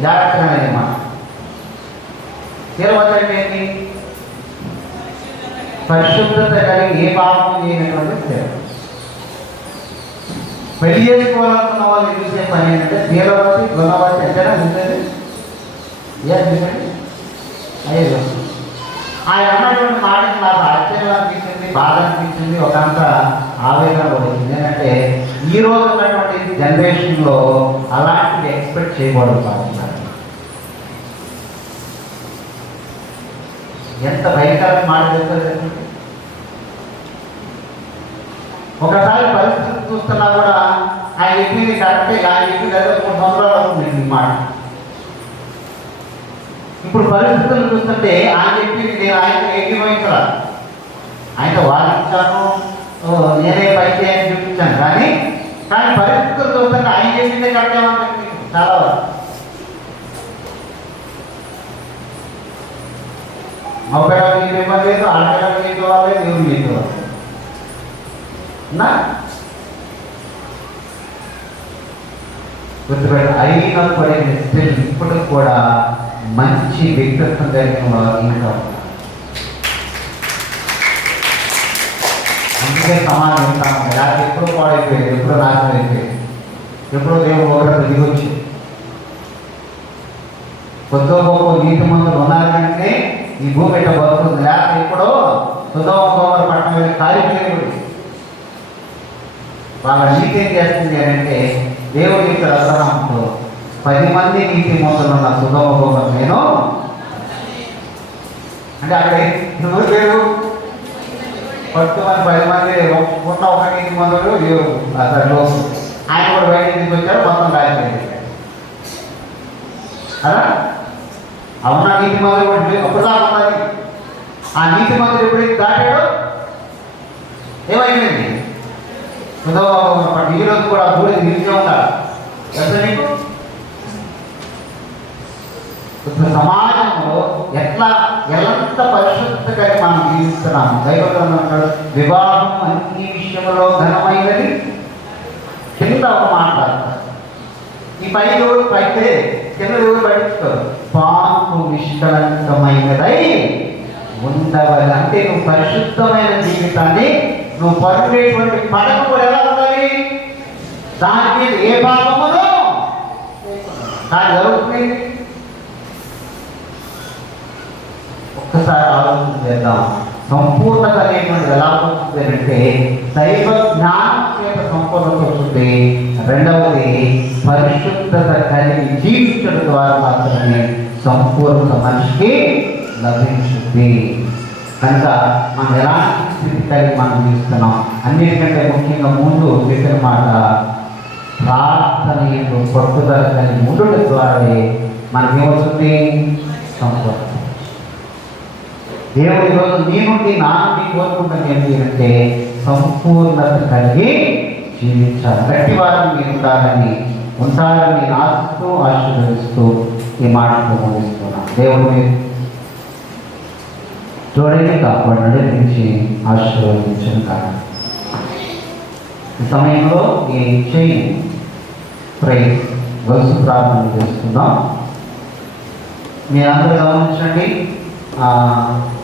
జాగ్రత్తగా మాట శీలవంతులు ఏంటి, పరిశుద్ధత కలిగి ఏ పాపం చేయనటువంటి సేవ. పెళ్లి చేసుకోవాలనుకున్న వాళ్ళు చూసే పని ఏంటంటే శీలవతి గుణవతి ఎక్కడ ఉంటుంది, అయ్యో ఆయన అన్నటువంటి మాటకి నాకు ఆశ్చర్యం అనిపించింది, బాధ అనిపించింది, ఒకంత ఆవేదన పడుతుంది. ఏంటంటే ఈ రోజు ఉన్నటువంటి జనరేషన్లో అలాంటివి ఎక్స్పెక్ట్ చేయకూడదు. పాడుతున్నారు ఎంత భయంకరమైన మాట చెప్తారు. ఒకసారి పరిస్థితి చూస్తున్నా కూడా ఆయన చెప్పింది కరెక్టే, ఆయన చెప్పింది అయితే 3 సంవత్సరాలు అవుతుంది ఈ మాట. ఇప్పుడు పరిస్థితులు చూస్తుంటే ఆయన చెప్పింది నేను ఆయన ఏకీభవించాలి, ఆయనతో వాదించాను, నేనే పైకి అని చూపించాను, కానీ పరిస్థితులు చూస్తుంటే ఆయన చెప్పిందే కరెక్టే ఉంటుంది చాలా వరకు. మగపిల్లలు మీకు ఇవ్వలేదు, ఆడపిల్లలు మీకు ఇవ్వాలి, దేవుడు మీకు ఇవ్వాలి. గుర్తుపెట్టు, అయినప్పటికీ స్టిల్ ఇప్పుడు కూడా మంచి వ్యక్తిత్వం కలిగిన వారు ఇంకా అందుకే సమాజం ఉంటాము. లేకపోతే ఎప్పుడో పాడైపోయేది, ఎప్పుడో నాశనం అయిపోయేది, ఎప్పుడో దేవుడు ఒకటి దిగొచ్చి కొద్దో గొప్ప నీతి మందులు ఉన్నారు కంటే ఈ భూమి ఎట్లా బతుకుతుంది. లేకపోతే ఎప్పుడో సుధోమ గోమర పట్టణం వెళ్ళి కాలిపోయేది. వాళ్ళ నీతి ఏం చేస్తుంది అంటే దేవుడు ఇక్కడ అసహంతో 10 మంది నీతి మందులు ఉన్న సుధోమ గోమర నేను అంటే అక్కడ నువ్వు లేవు పట్టుమని 10 మంది ఉన్న ఒక నీతి మందులు లేవు అసలు ఆయన కూడా బయట తీసుకొచ్చారు, మొత్తం రాయిపోయింది. అలా అవునా నీతి మందులు కూడా అప్పుడులా ఉన్నది. ఆ నీతి మందులు ఎప్పుడైతే దాటాడో ఏమైందండి, ఈరోజు కూడా బూడి నిలిచి ఉన్నారు. నీకు సమాజంలో ఎంత పరిశుద్ధంగా మనం జీవిస్తున్నాము. దైవగ్రంథం వివాహం అన్ని విషయంలో ఘనమైనది కింద ఒక మాట్లాడతారు. ఈ పై రోజు పైతే కింద రోజు పట్టించుకోరు. పాపు నిష్కలంకమైనదై ఉండవాలి. అంటే నువ్వు పరిశుద్ధమైన జీవితాన్ని నువ్వు పరుడేటువంటి పడక కూడా ఎలా ఉండాలి, దాని మీద ఏ పాపమును దాని జరుగుతుంది. ఒక్కసారి ఆలోచన చేద్దాం. సంపూర్ణత అనేటువంటిది ఎలా వస్తుంది అంటే దైవ జ్ఞానం చేత సంపూర్ణత వస్తుంది. రెండవది పరిశుద్ధత కలిగి జీవించడం ద్వారా మాత్రమే సంపూర్ణ మనిషికి లభించుద్ది. కనుక మనం ఎలాంటి స్థితి కలిగి మనం జీవిస్తున్నాం. అన్నిటికంటే ముఖ్యంగా ముందు చెప్పిన మాట ప్రార్థన పట్టుదల కలిగి ఉండడం ద్వారానే మనకేమవుతుంది సంపూర్ణ. దేవుడు ఈరోజు నీ నుండి నా నుండి కోరుకుంటాను ఏంటి అంటే సంపూర్ణత కలిగి జీవించాలి. గట్టి వారిని మీరు ఉంటారని ఆశిస్తూ ఆశీర్వదిస్తూ ఈ మాటలు ముగిస్తున్నాను. దేవుడు మీరు తోడని కాపాడు నుంచి ఆశీర్వదించను కాదు. ఈ సమయంలో ఈ చైన్ ప్రైజ్ గొలుసు ప్రార్థన చేసుకుందాం. మీరందరూ గమనించండి,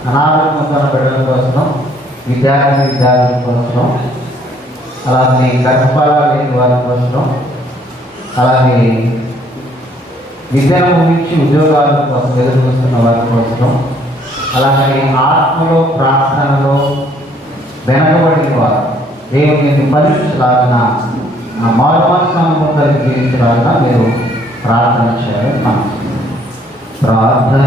అనారోగ్యంతో బిడ్డల కోసం, విద్యార్థుల కోసం, అలాగే గర్భఫలాలు లేని వారి కోసం, అలాగే విద్యను ముగించి ఉద్యోగాల కోసం ఎదురు చూస్తున్న వారి కోసం, అలాగే ఆత్మలో ప్రార్థనలో వెనకబడిన వారు దేవుని పరీక్షలాగిన మారు మనసు అనుభూతులు జీవించలాగిన మీరు ప్రార్థన చేయాలని మనం ప్రార్థన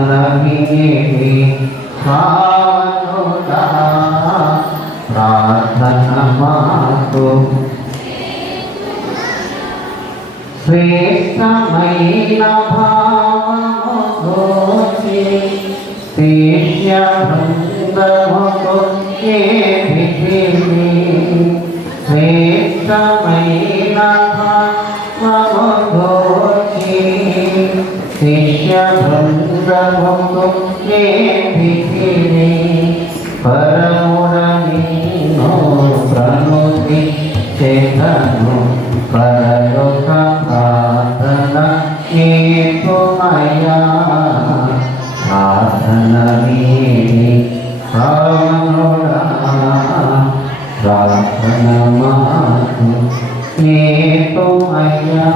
ప్రార్థన మాకు శ్రేష్టమైన భావము శిష్య బృందముకు శ్రేష్టమైన భావము శిష్య బృందముకు పరముడనీను ప్రణుతి చేతను పరలోక ప్రార్థన ఏతుమయా ప్రార్థన వీడి ప్రాణుడా ప్రార్థన మాకు ఏతుమయా